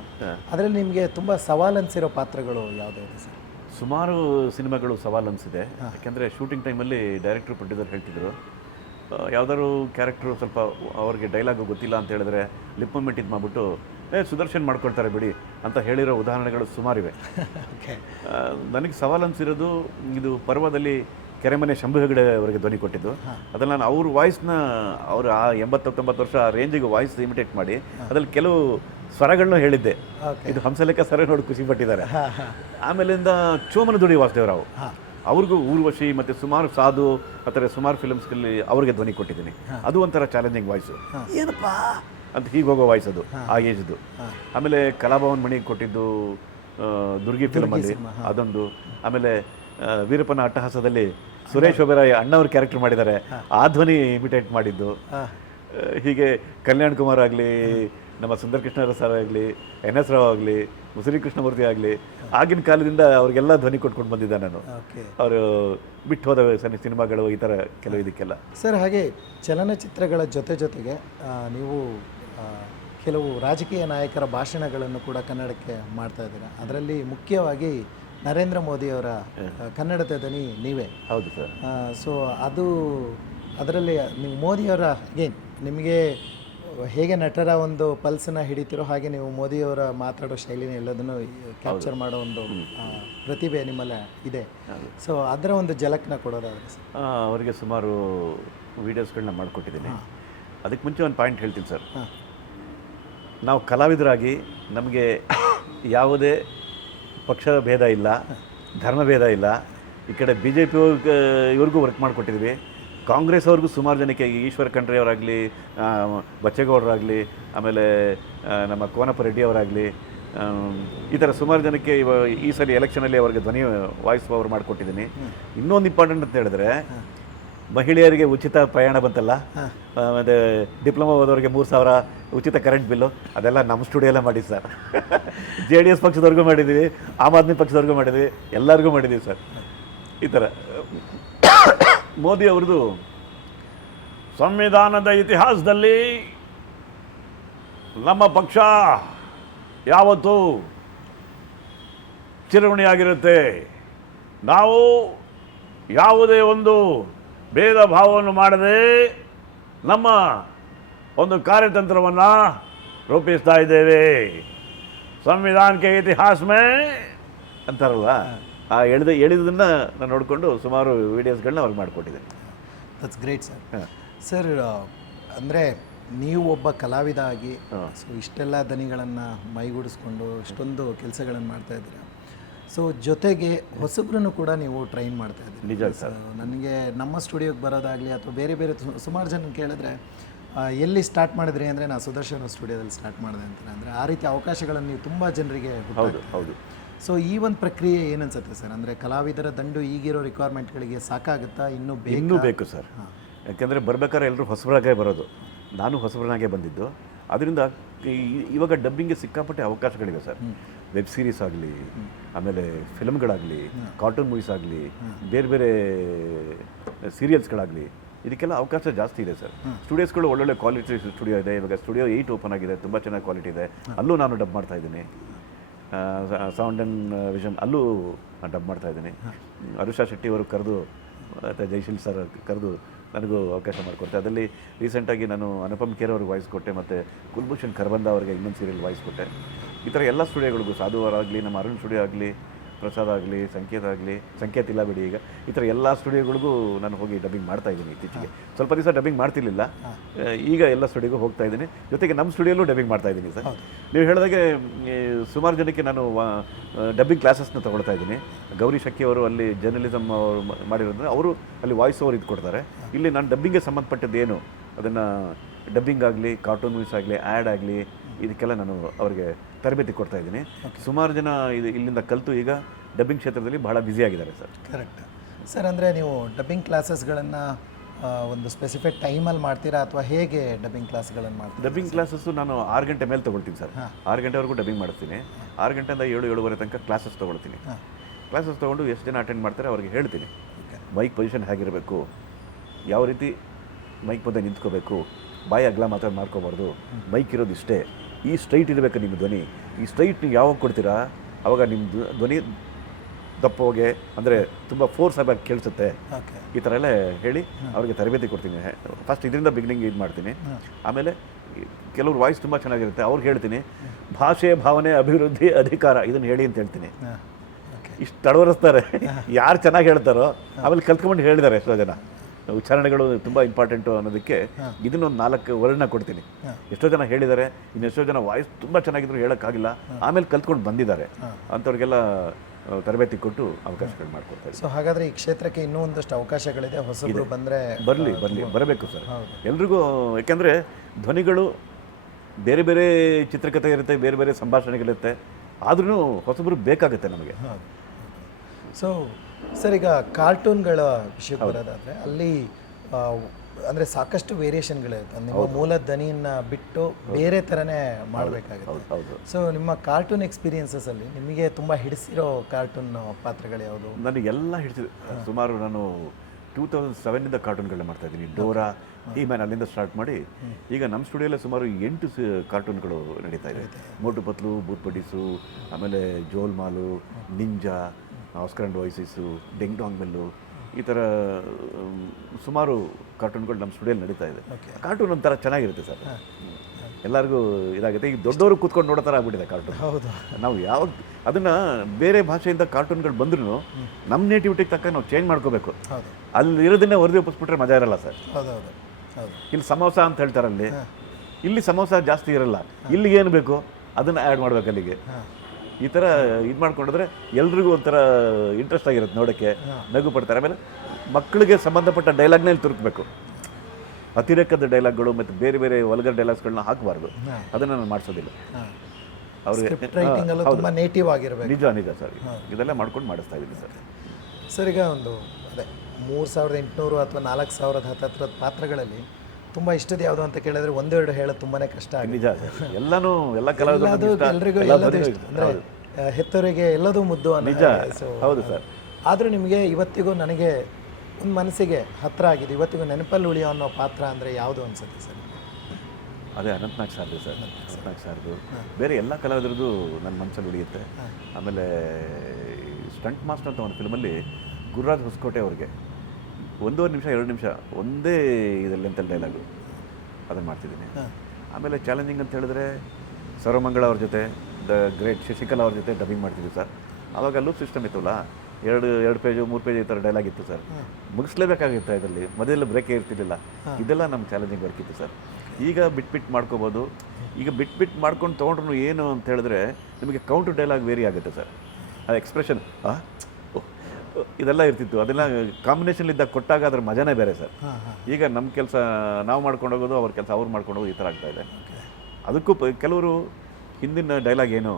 ಅದರಲ್ಲಿ ನಿಮಗೆ ತುಂಬ ಸವಾಲು ಅನಿಸಿರೋ ಪಾತ್ರಗಳು ಯಾವುದಾದ್ರು ಸರ್? ಸುಮಾರು ಸಿನಿಮಾಗಳು ಸವಾಲು ಅನಿಸಿದೆ. ಯಾಕೆಂದರೆ ಶೂಟಿಂಗ್ ಟೈಮಲ್ಲಿ ಡೈರೆಕ್ಟ್ರು ಪ್ರೊಡ್ಯೂಸರ್ ಹೇಳ್ತಿದ್ರು, ಯಾವುದಾದ್ರು ಕ್ಯಾರೆಕ್ಟ್ರು ಸ್ವಲ್ಪ ಅವ್ರಿಗೆ ಡೈಲಾಗು ಗೊತ್ತಿಲ್ಲ ಅಂತ ಹೇಳಿದ್ರೆ ಲಿಪ್ ಮೂಮೆಂಟ್ ಇದು ಮಾಡಿಬಿಟ್ಟು ಸುದರ್ಶನ್ ಮಾಡ್ಕೊಳ್ತಾರೆ ಬಿಡಿ ಅಂತ ಹೇಳಿರೋ ಉದಾಹರಣೆಗಳು ಸುಮಾರಿವೆ. ನನಗೆ ಸವಾಲು ಅನಿಸಿರೋದು ಇದು ಪರ್ವದಲ್ಲಿ ಕೆರೆಮನೆ ಶಂಭು ಹೆಗಡೆ ಅವರಿಗೆ ಧ್ವನಿ ಕೊಟ್ಟಿದ್ದು. ಅದನ್ನು ನಾನು ಅವ್ರ ವಾಯ್ಸ್ನ ಅವರು ಆ 80-90 ವರ್ಷ ಆ ರೇಂಜಿಗೆ ವಾಯ್ಸ್ ಇಮಿಟೇಟ್ ಮಾಡಿ ಅದರಲ್ಲಿ ಕೆಲವು ಸ್ವರಗಳನ್ನೂ ಹೇಳಿದ್ದೆ. ಇದು ಹಂಸಲೇಖ ಸರ ನೋಡಿ ಖುಷಿ ಪಟ್ಟಿದ್ದಾರೆ. ಆಮೇಲಿಂದ ಚೋಮನದುಡಿ ವಾಸುದೇವರಾವ್ ಅವ್ರಿಗೂ ಊರ್ವಶಿ ಮತ್ತು ಸುಮಾರು ಸಾಧು ಆ ಥರ ಸುಮಾರು ಫಿಲಮ್ಸ್ಗಳಲ್ಲಿ ಅವ್ರಿಗೆ ಧ್ವನಿ ಕೊಟ್ಟಿದ್ದೀನಿ. ಅದು ಒಂಥರ ಚಾಲೆಂಜಿಂಗ್ ವಾಯ್ಸು. ಏನಪ್ಪ ಅಂತ ಹೀಗೆ ಹೋಗೋ ವಾಯ್ಸ್ ಅದು ಆ ಏಜ್ದು. ಆಮೇಲೆ ಕಲಾಭವನ್ ಮಣಿಗೆ ಕೊಟ್ಟಿದ್ದು ದುರ್ಗಿ ಫಿಲ್ಮಲ್ಲಿ ಅದೊಂದು. ಆಮೇಲೆ ವೀರಪ್ಪನ ಅಟ್ಟಹಾಸದಲ್ಲಿ ಸುರೇಶ್ ಒಬೆರಾಯ್ ಅಣ್ಣವ್ರ ಕ್ಯಾರೆಕ್ಟರ್ ಮಾಡಿದ್ದಾರೆ, ಆ ಧ್ವನಿ ಇಮಿಟೇಟ್ ಮಾಡಿದ್ದು. ಹೀಗೆ ಕಲ್ಯಾಣ್ ಕುಮಾರ್ ಆಗಲಿ, ನಮ್ಮ ಸುಂದರ್ ಕೃಷ್ಣ ಸರ್ ಆಗಲಿ, ಎನ್ ಎಸ್ ರಾವ್ ಆಗಲಿ, ಮುಸುರಿ ಕೃಷ್ಣಮೂರ್ತಿ ಆಗಲಿ, ಆಗಿನ ಕಾಲದಿಂದ ಅವ್ರಿಗೆಲ್ಲ ಧ್ವನಿ ಕೊಟ್ಕೊಂಡು ಬಂದಿದ್ದೆ ನಾನು. ಅವರು ಬಿಟ್ಟು ಹೋದ ಸಿನಿಮಾಗಳು ಈ ಥರ ಕೆಲವು ಇದಕ್ಕೆಲ್ಲ. ಸರ್, ಹಾಗೆ ಚಲನಚಿತ್ರಗಳ ಜೊತೆಗೆ ನೀವು ಕೆಲವು ರಾಜಕೀಯ ನಾಯಕರ ಭಾಷಣಗಳನ್ನು ಕೂಡ ಕನ್ನಡಕ್ಕೆ ಮಾಡ್ತಾ ಇದ್ದೀರಾ. ಅದರಲ್ಲಿ ಮುಖ್ಯವಾಗಿ ನರೇಂದ್ರ ಮೋದಿಯವರ ಕನ್ನಡದ ದನಿ ನೀವೇ. ಹೌದು ಸರ್. ಸೊ ಅದರಲ್ಲಿ ನೀವು ಮೋದಿಯವರ ಅಗೇನ್ ನಿಮಗೆ ಹೇಗೆ ನಟರ ಒಂದು ಪಲ್ಸನ್ನು ಹಿಡಿತಿರೋ ಹಾಗೆ ನೀವು ಮೋದಿಯವರ ಮಾತಾಡೋ ಶೈಲಿನ ಎಲ್ಲದನ್ನು ಕ್ಯಾಪ್ಚರ್ ಮಾಡೋ ಒಂದು ಪ್ರತಿಭೆ ನಿಮ್ಮಲ್ಲಿ ಇದೆ. ಸೊ ಅದರ ಒಂದು ಝಲಕ್ನ ಕೊಡೋದಾದರೆ ಸರ್. ಅವರಿಗೆ ಸುಮಾರು ವೀಡಿಯೋಸ್ಗಳನ್ನ ಮಾಡಿಕೊಟ್ಟಿದ್ದೀನಿ. ಅದಕ್ಕೆ ಮುಂಚೆ ಒಂದು ಪಾಯಿಂಟ್ ಹೇಳ್ತೀನಿ ಸರ್. ನಾವು ಕಲಾವಿದರಾಗಿ ನಮಗೆ ಯಾವುದೇ ಪಕ್ಷದ ಭೇದ ಇಲ್ಲ, ಧರ್ಮ ಭೇದ ಇಲ್ಲ. ಈ ಕಡೆ ಬಿ ಜೆ ಪಿ ಇವ್ರಿಗೂ ವರ್ಕ್ ಮಾಡಿಕೊಟ್ಟಿದ್ವಿ, ಕಾಂಗ್ರೆಸ್ ಅವ್ರಿಗೂ ಸುಮಾರು ಜನಕ್ಕೆ, ಈಶ್ವರ್ ಖಂಡ್ರೆ ಅವರಾಗಲಿ, ಬಚ್ಚೇಗೌಡರಾಗಲಿ, ಆಮೇಲೆ ನಮ್ಮ ಕೋನಪ್ಪ ರೆಡ್ಡಿ ಅವರಾಗಲಿ, ಈ ಥರ ಸುಮಾರು ಜನಕ್ಕೆ ಈ ಸಲ ಎಲೆಕ್ಷನಲ್ಲಿ ಅವ್ರಿಗೆ ಧ್ವನಿ ವಾಯ್ಸ್ ಪವರ್ ಮಾಡಿಕೊಟ್ಟಿದ್ದೀನಿ. ಇನ್ನೊಂದು ಇಂಪಾರ್ಟೆಂಟ್ ಅಂತ ಹೇಳಿದ್ರೆ, ಮಹಿಳೆಯರಿಗೆ ಉಚಿತ ಪ್ರಯಾಣ ಬಂತಲ್ಲ, ಮತ್ತು ಡಿಪ್ಲೊಮಾ ಓದೋರಿಗೆ 3,000 ಉಚಿತ ಕರೆಂಟ್ ಬಿಲ್ಲು, ಅದೆಲ್ಲ ನಮ್ಮ ಸ್ಟುಡಿಯೋಲ್ಲ ಮಾಡಿದ್ದು ಸರ್. JDS ಪಕ್ಷದವ್ರಿಗೂ ಮಾಡಿದ್ದೀವಿ, ಆಮ್ ಆದ್ಮಿ ಪಕ್ಷದವ್ರಿಗೂ ಮಾಡಿದ್ವಿ, ಎಲ್ಲರಿಗೂ ಮಾಡಿದ್ದೀವಿ ಸರ್. ಈ ಥರ ಮೋದಿ ಅವ್ರದ್ದು ಸಂವಿಧಾನದ ಇತಿಹಾಸದಲ್ಲಿ ನಮ್ಮ ಪಕ್ಷ ಯಾವತ್ತೂ ಚಿರಋಣಿಯಾಗಿರುತ್ತೆ. ನಾವು ಯಾವುದೇ ಒಂದು ಭೇದ ಭಾವವನ್ನು ಮಾಡದೆ ನಮ್ಮ ಒಂದು ಕಾರ್ಯತಂತ್ರವನ್ನು ರೂಪಿಸ್ತಾ ಇದ್ದೇವೆ. ಸಂವಿಧಾನಕ್ಕೆ ಇತಿಹಾಸ ಮೇ ಅಂತಾರಲ್ಲ, ಆ ಹೇಳಿದ್ದನ್ನು ನಾನು ನೋಡಿಕೊಂಡು ಸುಮಾರು ವೀಡಿಯೋಸ್ಗಳನ್ನ ಅವ್ರಿಗೆ ಮಾಡಿಕೊಟ್ಟಿದ್ದೇನೆ. That's great sir. ಸರ್, ಅಂದರೆ ನೀವು ಒಬ್ಬ ಕಲಾವಿದ ಆಗಿ ಸೊ ಇಷ್ಟೆಲ್ಲ ದನಿಗಳನ್ನು ಮೈಗೂಡಿಸ್ಕೊಂಡು ಇಷ್ಟೊಂದು ಕೆಲಸಗಳನ್ನು ಮಾಡ್ತಾ ಇದ್ದೀರಾ. ಸೊ ಜೊತೆಗೆ ಹೊಸಬ್ರನ್ನು ಕೂಡ ನೀವು ಟ್ರೈನ್ ಮಾಡ್ತಾ ಇದ್ದೀರಿ. ನಿಜ ಸರ್. ನನಗೆ ನಮ್ಮ ಸ್ಟುಡಿಯೋಗೆ ಬರೋದಾಗಲಿ ಅಥವಾ ಬೇರೆ ಬೇರೆ ಸುಮಾರು ಜನ ಕೇಳಿದ್ರೆ ಎಲ್ಲಿ ಸ್ಟಾರ್ಟ್ ಮಾಡಿದ್ರಿ ಅಂದರೆ ನಾನು ಸುದರ್ಶನ ಸ್ಟುಡಿಯೋದಲ್ಲಿ ಸ್ಟಾರ್ಟ್ ಮಾಡಿದೆ ಅಂತಾರೆ. ಅಂದರೆ ಆ ರೀತಿ ಅವಕಾಶಗಳನ್ನು ನೀವು ತುಂಬ ಜನರಿಗೆ ಹೌದು. ಸೊ ಈ ಒಂದು ಪ್ರಕ್ರಿಯೆ ಏನನ್ಸುತ್ತೆ ಸರ್? ಅಂದರೆ ಕಲಾವಿದರ ದಂಡು ಈಗಿರೋ ರಿಕ್ವೈರ್ಮೆಂಟ್ಗಳಿಗೆ ಸಾಕಾಗುತ್ತಾ? ಇನ್ನೂ ಬೇಕು ಸರ್. ಯಾಕೆಂದರೆ ಬರ್ಬೇಕಾದ್ರೆ ಎಲ್ಲರೂ ಹೊಸಬರಾಗೇ ಬರೋದು, ನಾನು ಹೊಸಬರನಾಗೆ ಬಂದಿದ್ದು. ಅದರಿಂದ ಇವಾಗ ಡಬ್ಬಿಂಗ್ಗೆ ಸಿಕ್ಕಾಪಟ್ಟೆ ಅವಕಾಶಗಳಿವೆ ಸರ್. ವೆಬ್ ಸೀರೀಸ್ ಆಗಲಿ, ಆಮೇಲೆ ಫಿಲ್ಮ್ಗಳಾಗಲಿ, ಕಾರ್ಟೂನ್ ಮೂವೀಸ್ ಆಗಲಿ, ಬೇರೆ ಬೇರೆ ಸೀರಿಯಲ್ಸ್ಗಳಾಗಲಿ, ಇದಕ್ಕೆಲ್ಲ ಅವಕಾಶ ಜಾಸ್ತಿ ಇದೆ ಸರ್. ಸ್ಟುಡಿಯೋಸ್ಗಳು ಒಳ್ಳೊಳ್ಳೆ ಕ್ವಾಲಿಟಿ ಸ್ಟುಡಿಯೋ ಇದೆ. ಇವಾಗ ಸ್ಟುಡಿಯೋ 8 ಓಪನ್ ಆಗಿದೆ, ತುಂಬ ಚೆನ್ನಾಗಿ ಕ್ವಾಲಿಟಿ ಇದೆ. ಅಲ್ಲೂ ನಾನು ಡಬ್ ಮಾಡ್ತಾ ಇದ್ದೀನಿ. ಸೌಂಡ್ ಆ್ಯಂಡ್ ವಿಷನ್ ಅಲ್ಲೂ ಡಬ್ ಮಾಡ್ತಾ ಇದ್ದೀನಿ. ಅರುಷಾ ಶೆಟ್ಟಿ ಅವರು ಕರೆದು, ಮತ್ತು ಜೈಶೀಲ್ ಸರ್ ಕರೆದು ನನಗೂ ಅವಕಾಶ ಮಾಡಿಕೊಟ್ಟೆ. ಅದರಲ್ಲಿ ರೀಸೆಂಟಾಗಿ ನಾನು ಅನುಪಮ್ ಖೇರ್ ಅವ್ರಿಗೆ ವಾಯ್ಸ್ ಕೊಟ್ಟೆ, ಮತ್ತು ಕುಲ್ಭೂಷಣ್ ಖರ್ಬಂದ ಅವರಿಗೆ ಇನ್ನೊಂದು ಸೀರಿಯಲ್ ವಾಯ್ಸ್ ಕೊಟ್ಟೆ. ಈ ಥರ ಎಲ್ಲ ಸ್ಟುಡಿಯೋಗಳಿಗೂ, ಸಾಧು ಅವರಾಗಲಿ, ನಮ್ಮ ಅರುಣ್ ಸ್ಟುಡಿಯೋ ಆಗಲಿ, ಪ್ರಸಾದ್ ಆಗಲಿ, ಸಂಕೇತ್ ಇಲ್ಲ ಬಿಡಿ, ಈಗ ಈ ಥರ ಎಲ್ಲ ಸ್ಟುಡಿಯೋಗಳಿಗೂ ನಾನು ಹೋಗಿ ಡಬ್ಬಿಂಗ್ ಮಾಡ್ತಾ ಇದ್ದೀನಿ. ಇತ್ತೀಚೆಗೆ ಸ್ವಲ್ಪ ದಿವಸ ಡಬ್ಬಿಂಗ್ ಮಾಡ್ತಿರ್ಲಿಲ್ಲ, ಈಗ ಎಲ್ಲ ಸ್ಟುಡಿಯೋಗೂ ಹೋಗ್ತಾ ಇದ್ದೀನಿ. ಜೊತೆಗೆ ನಮ್ಮ ಸ್ಟುಡಿಯೋಲ್ಲೂ ಡಬ್ಬಿಂಗ್ ಮಾಡ್ತಾ ಇದ್ದೀನಿ ಸರ್. ನೀವು ಹೇಳಿದಾಗೆ ಸುಮಾರು ಜನಕ್ಕೆ ನಾನು ಡಬ್ಬಿಂಗ್ ಕ್ಲಾಸಸ್ನ ತೊಗೊಳ್ತಾ ಇದ್ದೀನಿ. ಗೌರಿ ಶಕ್ಕಿ ಅವರು ಅಲ್ಲಿ ಜರ್ನಲಿಸಮ್ ಅವರು ಮಾಡಿರೋದ್ರೆ ಅವರು ಅಲ್ಲಿ ವಾಯ್ಸ್ ಓವರ್ ಇದು ಕೊಡ್ತಾರೆ. ಇಲ್ಲಿ ನಾನು ಡಬ್ಬಿಂಗ್ಗೆ ಸಂಬಂಧಪಟ್ಟದ್ದು ಏನು ಅದನ್ನು ಡಬ್ಬಿಂಗ್ ಆಗಲಿ, ಕಾರ್ಟೂನ್ ಮೂವೀಸ್ ಆಗಲಿ, ಆ್ಯಡ್ ಆಗಲಿ, ಇದಕ್ಕೆಲ್ಲ ನಾನು ಅವರಿಗೆ ತರಬೇತಿ ಕೊಡ್ತಾ ಇದ್ದೀನಿ. ಸುಮಾರು ಜನ ಇಲ್ಲಿಂದ ಕಲಿತು ಈಗ ಡಬ್ಬಿಂಗ್ ಕ್ಷೇತ್ರದಲ್ಲಿ ಬಹಳ ಬ್ಯುಸಿ ಆಗಿದ್ದಾರೆ ಸರ್. Correct sir. ಅಂದರೆ ನೀವು ಡಬ್ಬಿಂಗ್ ಕ್ಲಾಸಸ್ಗಳನ್ನು ಒಂದು ಸ್ಪೆಸಿಫಿಕ್ ಟೈಮಲ್ಲಿ ಮಾಡ್ತೀರಾ ಅಥವಾ ಹೇಗೆ ಡಬ್ಬಿಂಗ್ ಕ್ಲಾಸ್ಗಳನ್ನು ಮಾಡ್ತೀರಾ? ಡಬ್ಬಿಂಗ್ ಕ್ಲಾಸಸ್ಸು ನಾನು 6 ಗಂಟೆ ಮೇಲೆ ತೊಗೊಳ್ತೀನಿ ಸರ್. 6 ಗಂಟೆವರೆಗೂ ಡಬ್ಬಿಂಗ್ ಮಾಡ್ತೀನಿ. 6 ಗಂಟೆಯಿಂದ 7-7:30 ತನಕ ಕ್ಲಾಸಸ್ ತೊಗೊಳ್ತೀನಿ. ಕ್ಲಾಸಸ್ ತೊಗೊಂಡು ಎಷ್ಟು ಜನ ಅಟೆಂಡ್ ಮಾಡ್ತಾರೆ ಅವ್ರಿಗೆ ಹೇಳ್ತೀನಿ ಮೈಕ್ ಪೊಸಿಷನ್ ಹೇಗಿರಬೇಕು, ಯಾವ ರೀತಿ ಮೈಕ್ ಮುಂದೆ ನಿಂತ್ಕೋಬೇಕು, ಬಾಯಿ ಅಗಲ ಮಾತ್ರ ಮಾಡ್ಕೋಬಾರ್ದು, ಮೈಕ್ ಇರೋದು ಇಷ್ಟೇ, ಈ ಸ್ಟ್ರೈಟ್ ಇರಬೇಕು ನಿಮ್ಮ ಧ್ವನಿ, ಈ ಸ್ಟ್ರೈಟ್ ನೀವು ಯಾವಾಗ ಕೊಡ್ತೀರಾ ಆವಾಗ ನಿಮ್ಮ ಧ್ವನಿ ದಪ್ಪೋಗೆ, ಅಂದರೆ ತುಂಬ ಫೋರ್ಸ್ ಆಗಿ ಕೇಳಿಸುತ್ತೆ. ಈ ಥರ ಎಲ್ಲ ಹೇಳಿ ಅವ್ರಿಗೆ ತರಬೇತಿ ಕೊಡ್ತೀನಿ. ಫಸ್ಟ್ ಇದರಿಂದ ಬಿಗಿನಿಂಗ್ ಇದು ಮಾಡ್ತೀನಿ. ಆಮೇಲೆ ಕೆಲವ್ರು ವಾಯ್ಸ್ ತುಂಬ ಚೆನ್ನಾಗಿರುತ್ತೆ, ಅವ್ರಿಗೆ ಹೇಳ್ತೀನಿ ಭಾಷೆ, ಭಾವನೆ, ಅಭಿವೃದ್ಧಿ, ಅಧಿಕಾರ ಇದನ್ನು ಹೇಳಿ ಅಂತ ಹೇಳ್ತೀನಿ. ಇಷ್ಟು ತಡವರಿಸ್ತಾರೆ. ಯಾರು ಚೆನ್ನಾಗಿ ಹೇಳ್ತಾರೋ ಆಮೇಲೆ ಕಲ್ತ್ಕೊಂಡು ಹೇಳಿದ್ದಾರೆ ಎಷ್ಟೋ ಜನ. ಉಚ್ಚಾರಣೆಗಳು ತುಂಬ ಇಂಪಾರ್ಟೆಂಟು ಅನ್ನೋದಕ್ಕೆ ಇದನ್ನೊಂದು 4 ವರ್ಣ ಕೊಡ್ತೀನಿ. ಎಷ್ಟೋ ಜನ ಹೇಳಿದ್ದಾರೆ, ಇನ್ನು ಎಷ್ಟೋ ಜನ ವಾಯ್ಸ್ ತುಂಬ ಚೆನ್ನಾಗಿದ್ರು ಹೇಳೋಕ್ಕಾಗಿಲ್ಲ, ಆಮೇಲೆ ಕಲ್ತ್ಕೊಂಡು ಬಂದಿದ್ದಾರೆ. ಅಂಥವ್ರಿಗೆಲ್ಲ ತರಬೇತಿ ಕೊಟ್ಟು ಅವಕಾಶಗಳು ಮಾಡಿಕೊಡ್ತಾರೆ. ಸೊ ಹಾಗಾದರೆ ಈ ಕ್ಷೇತ್ರಕ್ಕೆ ಇನ್ನೂ ಒಂದಷ್ಟು ಅವಕಾಶಗಳಿದೆ. ಹೊಸಬರು ಬಂದರೆ ಬರಬೇಕು ಸರ್ ಎಲ್ರಿಗೂ. ಯಾಕೆಂದರೆ ಧ್ವನಿಗಳು ಬೇರೆ ಬೇರೆ ಚಿತ್ರಕಥೆ ಇರುತ್ತೆ, ಬೇರೆ ಬೇರೆ ಸಂಭಾಷಣೆಗಳಿರುತ್ತೆ, ಆದ್ರೂ ಹೊಸಬರು ಬೇಕಾಗುತ್ತೆ ನಮಗೆ. ಸೊ ಸರ್, ಈಗ ಕಾರ್ಟೂನ್ಗಳ ವಿಷಯಕ್ಕೆ ಬರೋದಾದರೆ ಅಲ್ಲಿ ಅಂದರೆ ಸಾಕಷ್ಟು ವೇರಿಯೇಷನ್ಗಳಿರುತ್ತೆ. ನಿಮ್ಮ ಮೂಲ ದನಿಯನ್ನು ಬಿಟ್ಟು ಬೇರೆ ಥರನೇ ಮಾಡಬೇಕಾಗುತ್ತೆ. ಸೊ ನಿಮ್ಮ ಕಾರ್ಟೂನ್ ಎಕ್ಸ್ಪೀರಿಯನ್ಸಸಲ್ಲಿ ನಿಮಗೆ ತುಂಬ ಹಿಡಿಸಿರೋ ಕಾರ್ಟೂನ್ ಪಾತ್ರಗಳು ಯಾವುದು? ನನಗೆಲ್ಲ ಹಿಡಿಸಿದೆ. ಸುಮಾರು ನಾನು 2007 ಕಾರ್ಟೂನ್ಗಳನ್ನ ಮಾಡ್ತಾ ಇದ್ದೀನಿ. ಡೋರಾ, ಮ್ಯಾನ್ ಅಲ್ಲಿಂದ ಸ್ಟಾರ್ಟ್ ಮಾಡಿ ಈಗ ನಮ್ಮ ಸ್ಟುಡಿಯೋಲ್ಲೇ ಸುಮಾರು 8 ಕಾರ್ಟೂನ್ಗಳು ನಡೀತಾ ಇದೆ. ಮೋಟು ಪತ್ಲು, ಬೂತ್ ಬಡೀಸು, ಆಮೇಲೆ ಜೋಲ್ ಮಾಲು, ninja, Oscar and voices, ding dong bell, ಈ ಥರ ಸುಮಾರು ಕಾರ್ಟೂನ್ಗಳು ನಮ್ಮ ಸ್ಟುಡಿಯೋಲ್ಲಿ ನಡೀತಾ ಇದೆ. ಕಾರ್ಟೂನ್ ಒಂಥರ ಚೆನ್ನಾಗಿರುತ್ತೆ ಸರ್, ಎಲ್ಲರಿಗೂ ಇದಾಗುತ್ತೆ. ಈಗ ದೊಡ್ಡವರು ಕೂತ್ಕೊಂಡು ನೋಡೋ ಥರ ಆಗ್ಬಿಟ್ಟಿದೆ ಕಾರ್ಟೂನ್. ಹೌದು. ನಾವು ಯಾವಾಗ ಅದನ್ನು ಬೇರೆ ಭಾಷೆಯಿಂದ ಕಾರ್ಟೂನ್ಗಳು ಬಂದ್ರೂ ನಮ್ಮ ನೇಟಿವಿಟಿಗೆ ತಕ್ಕ ನಾವು ಚೇಂಜ್ ಮಾಡ್ಕೋಬೇಕು. ಅಲ್ಲಿ ಇರೋದನ್ನೇ ವರದಿ ಒಪ್ಪಿಸ್ಬಿಟ್ರೆ ಮಜಾ ಇರಲ್ಲ ಸರ್. ಇಲ್ಲಿ ಸಮೋಸ ಅಂತ ಹೇಳ್ತಾರಲ್ಲಿ, ಇಲ್ಲಿ ಸಮೋಸ ಜಾಸ್ತಿ ಇರಲ್ಲ, ಇಲ್ಲಿಗೆ ಏನು ಬೇಕು ಅದನ್ನು ಆ್ಯಡ್ ಮಾಡ್ಬೇಕು ಅಲ್ಲಿಗೆ. ಈ ಥರ ಇದು ಮಾಡ್ಕೊಂಡಿದ್ರೆ ಎಲ್ರಿಗೂ ಒಂಥರ ಇಂಟ್ರೆಸ್ಟ್ ಆಗಿರುತ್ತೆ, ನೋಡೋಕ್ಕೆ ನಗು ಪಡ್ತಾರೆ. ಆಮೇಲೆ ಮಕ್ಕಳಿಗೆ ಸಂಬಂಧಪಟ್ಟ ಡೈಲಾಗ್ನೇ ಇಲ್ಲಿ ತುರುಕಬೇಕು. ಅತಿರೇಕದ ಡೈಲಾಗ್ಗಳು ಮತ್ತು ಬೇರೆ ಬೇರೆ ವಲ್ಗರ್ ಡೈಲಾಗ್ಸ್ಗಳನ್ನ ಹಾಕಬಾರ್ದು, ಅದನ್ನು ನಾನು ಮಾಡಿಸೋದಿಲ್ಲ. ಅವ್ರಿಗೆ ನೇಟಿವ್ ಆಗಿರಬೇಕು. ನಿಜ ಸರ್, ಇದೆಲ್ಲ ಮಾಡ್ಕೊಂಡು ಮಾಡಿಸ್ತಾ ಇದ್ದೀನಿ ಸರ್. ಸರ್, ಈಗ ಒಂದು ಅದೇ 3800 ಅಥವಾ 4000 ಹತ್ತತ್ರದ ಪಾತ್ರಗಳಲ್ಲಿ ತುಂಬ ಇಷ್ಟದ ಯಾವುದು ಅಂತ ಕೇಳಿದ್ರೆ ಒಂದೆರಡು ಹೇಳೋದು ತುಂಬಾ ಕಷ್ಟ ಆಗಿದೆ. ನಿಜ ಸರ್, ಎಲ್ಲ ಕಲಾವಿದರು ಎಲ್ರಿಗೂ ಎಲ್ಲದೂ ಇಷ್ಟ, ಅಂದರೆ ಹೆತ್ತವರಿಗೆ ಎಲ್ಲದೂ ಮುದ್ದು ಅನ್ನೋ. ನಿಜ, ಹೌದು ಸರ್. ಆದರೂ ನಿಮಗೆ ಇವತ್ತಿಗೂ ನನಗೆ ಒಂದು ಮನಸ್ಸಿಗೆ ಹತ್ತಿರ ಆಗಿದೆ, ಇವತ್ತಿಗೂ ನೆನಪಲ್ಲಿ ಉಳಿಯೋ ಅನ್ನೋ ಪಾತ್ರ ಅಂದರೆ ಯಾವುದು ಅನ್ಸುತ್ತೆ ಸರ್? ಅದೇ ಅನಂತನಾಗ್ ಸರ್ದು ಸರ್. ಅನಂತನಾಗ್ ಸರ್ದು ಬೇರೆ ಎಲ್ಲ ಕಲಾವಿದರದ್ದು ನನ್ನ ಮನಸ್ಸಲ್ಲಿ ಉಳಿಯುತ್ತೆ. ಆಮೇಲೆ ಸ್ಟಂಟ್ ಮಾಸ್ಟರ್ ಅಂತ ಒಂದು ಫಿಲ್ಮಲ್ಲಿ ಗುರುರಾಜ್ ಹೊಸಕೋಟೆ ಅವ್ರಿಗೆ 1.5 ನಿಮಿಷ 2 ನಿಮಿಷ ಒಂದೇ ಇದರಲ್ಲಿ ಅಂತ ಡೈಲಾಗು ಅದನ್ನು ಮಾಡ್ತಿದ್ದೀನಿ. ಆಮೇಲೆ ಚಾಲೆಂಜಿಂಗ್ ಅಂತ ಹೇಳಿದ್ರೆ ಸರ್ವಮಂಗಳ ಅವ್ರ ಜೊತೆ, ದ ಗ್ರೇಟ್ ಶಶಿಕಲಾ ಅವ್ರ ಜೊತೆ ಡಬ್ಬಿಂಗ್ ಮಾಡ್ತಿದ್ವಿ ಸರ್. ಆವಾಗ ಲೂಪ್ ಸಿಸ್ಟಮ್ ಇತ್ತಲ್ಲ, 2 ಪೇಜು 3 ಪೇಜ್ ಈ ಥರ ಡೈಲಾಗ್ ಇತ್ತು ಸರ್. ಮುಗಿಸ್ಲೇಬೇಕಾಗಿತ್ತು ಇದರಲ್ಲಿ, ಮೊದಲೆಲ್ಲ ಬ್ರೇಕೇ ಇರ್ತಿರ್ಲಿಲ್ಲ. ಇದೆಲ್ಲ ನಮ್ಮ ಚಾಲೆಂಜಿಂಗ್ ವರ್ಕ್ ಇತ್ತು ಸರ್. ಈಗ ಬಿಟ್ಟು ಮಾಡ್ಕೋಬೋದು. ಈಗ ಬಿಟ್ಟು ಮಾಡ್ಕೊಂಡು ತೊಗೊಂಡ್ರು ಏನು ಅಂತ ಹೇಳಿದ್ರೆ ನಿಮಗೆ ಕೌಂಟರ್ ಡೈಲಾಗ್ ವೇರಿ ಆಗುತ್ತೆ ಸರ್. ಆ ಎಕ್ಸ್ಪ್ರೆಷನ್ ಇದೆಲ್ಲ ಇರ್ತಿತ್ತು, ಅದೆಲ್ಲ ಕಾಂಬಿನೇಷನ್ಲಿದ್ದಾಗ ಕೊಟ್ಟಾಗ ಅದ್ರ ಮಜಾನೇ ಬೇರೆ ಸರ್. ಈಗ ನಮ್ಮ ಕೆಲಸ ನಾವು ಮಾಡ್ಕೊಂಡು ಹೋಗೋದು, ಅವ್ರ ಕೆಲಸ ಅವ್ರು ಮಾಡ್ಕೊಂಡು ಹೋಗೋದು, ಈ ಥರ ಆಗ್ತಾಯಿದೆ. ಅದಕ್ಕೂ ಕೆಲವರು ಹಿಂದಿನ ಡೈಲಾಗ್ ಏನು,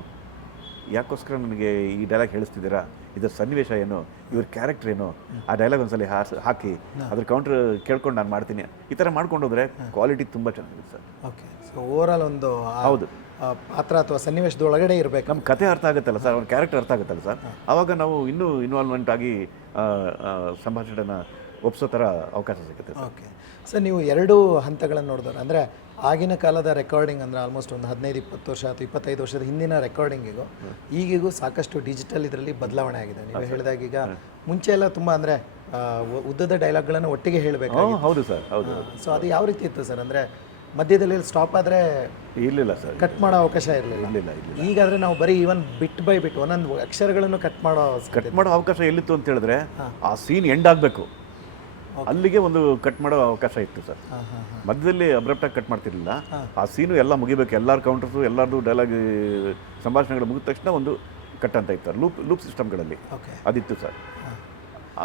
ಯಾಕೋಸ್ಕರ ನನಗೆ ಈ ಡೈಲಾಗ್ ಹೇಳಿಸ್ತಿದ್ದೀರಾ, ಇದರ ಸನ್ನಿವೇಶ ಏನು, ಇವ್ರ ಕ್ಯಾರೆಕ್ಟರ್ ಏನು, ಆ ಡೈಲಾಗ್ ಒಂದ್ಸಲ ಹಾಕಿ ಅದ್ರ ಕೌಂಟರ್ ಕೇಳ್ಕೊಂಡು ನಾನು ಮಾಡ್ತೀನಿ, ಈ ಥರ ಮಾಡ್ಕೊಂಡು ಹೋದರೆ ಕ್ವಾಲಿಟಿ ತುಂಬ ಚೆನ್ನಾಗಿದೆ ಸರ್. ಓಕೆ. ಸೊ ಓವರಾಲ್ ಒಂದು ಹೌದು ಪಾತ್ರ ಅಥವಾ ಸನ್ನಿವೇಶದೊಳಗಡೆ ಇರಬೇಕು, ನಮ್ಮ ಕತೆ ಅರ್ಥ ಆಗುತ್ತಲ್ಲ ಸರ್, ಅವ್ರ ಕ್ಯಾರೆಕ್ಟರ್ ಅರ್ಥ ಆಗುತ್ತಲ್ಲ ಸರ್, ಆವಾಗ ನಾವು ಇನ್ನೂ ಇನ್ವಾಲ್ವ್ಮೆಂಟ್ ಆಗಿ ಸಂಭಾಷಣೆಯನ್ನು ಒಪ್ಸೋ ಥರ ಅವಕಾಶ ಸಿಗುತ್ತೆ. ಓಕೆ ಸರ್, ನೀವು 2 ಹಂತಗಳನ್ನು ನೋಡಿದವ್ರು, ಅಂದರೆ ಆಗಿನ ಕಾಲದ ರೆಕಾರ್ಡಿಂಗ್ ಅಂದರೆ ಆಲ್ಮೋಸ್ಟ್ ಒಂದು 15-20 ವರ್ಷ ಅಥವಾ 25 ವರ್ಷದ ಹಿಂದಿನ ರೆಕಾರ್ಡಿಂಗಿಗೂ ಈಗಿಗೂ ಸಾಕಷ್ಟು ಡಿಜಿಟಲ್ ಇದರಲ್ಲಿ ಬದಲಾವಣೆ ಆಗಿದೆ. ನೀವು ಹೇಳಿದಾಗ ಈಗ ಮುಂಚೆ ಎಲ್ಲ ತುಂಬ ಅಂದರೆ ಉದ್ದದ ಡೈಲಾಗ್ಗಳನ್ನು ಒಟ್ಟಿಗೆ ಹೇಳಬೇಕು. ಹೌದು ಸರ್, ಹೌದು. ಸೊ ಅದು ಯಾವ ರೀತಿ ಇತ್ತು ಸರ್? ಅಂದರೆ ಮಧ್ಯದಲ್ಲಿ ಸ್ಟಾಪ್ ಆದರೆ ಇರಲಿಲ್ಲ ಸರ್, ಕಟ್ ಮಾಡೋ ಅವಕಾಶ ಇರಲಿಲ್ಲ. ಈಗಾದರೆ ನಾವು ಬರೀ ಈವನ್ ಬಿಟ್ ಬೈ ಬಿಟ್ ಒಂದೊಂದು ಅಕ್ಷರಗಳನ್ನು ಕಟ್ ಮಾಡೋ ಅವಕಾಶ ಎಲ್ಲಿತ್ತು ಅಂತ ಹೇಳಿದ್ರೆ ಆ ಸೀನ್ ಎಂಡ್ ಆಗಬೇಕು, ಅಲ್ಲಿಗೆ ಒಂದು ಕಟ್ ಮಾಡೋ ಅವಕಾಶ ಇತ್ತು ಸರ್. ಮಧ್ಯದಲ್ಲಿ ಅಬ್ರಪ್ಟಾಗಿ ಕಟ್ ಮಾಡ್ತಿರ್ಲಿಲ್ಲ. ಆ ಸೀನು ಎಲ್ಲ ಮುಗಿಬೇಕು, ಎಲ್ಲರ ಕೌಂಟರ್ಸು ಎಲ್ಲರದು ಡೈಲಾಗ್ ಸಂಭಾಷಣೆಗಳು ಮುಗಿದ ತಕ್ಷಣ ಒಂದು ಕಟ್ ಅಂತ ಇತ್ತು ಲೂಪ್ ಸಿಸ್ಟಮ್ಗಳಲ್ಲಿ, ಅದಿತ್ತು ಸರ್.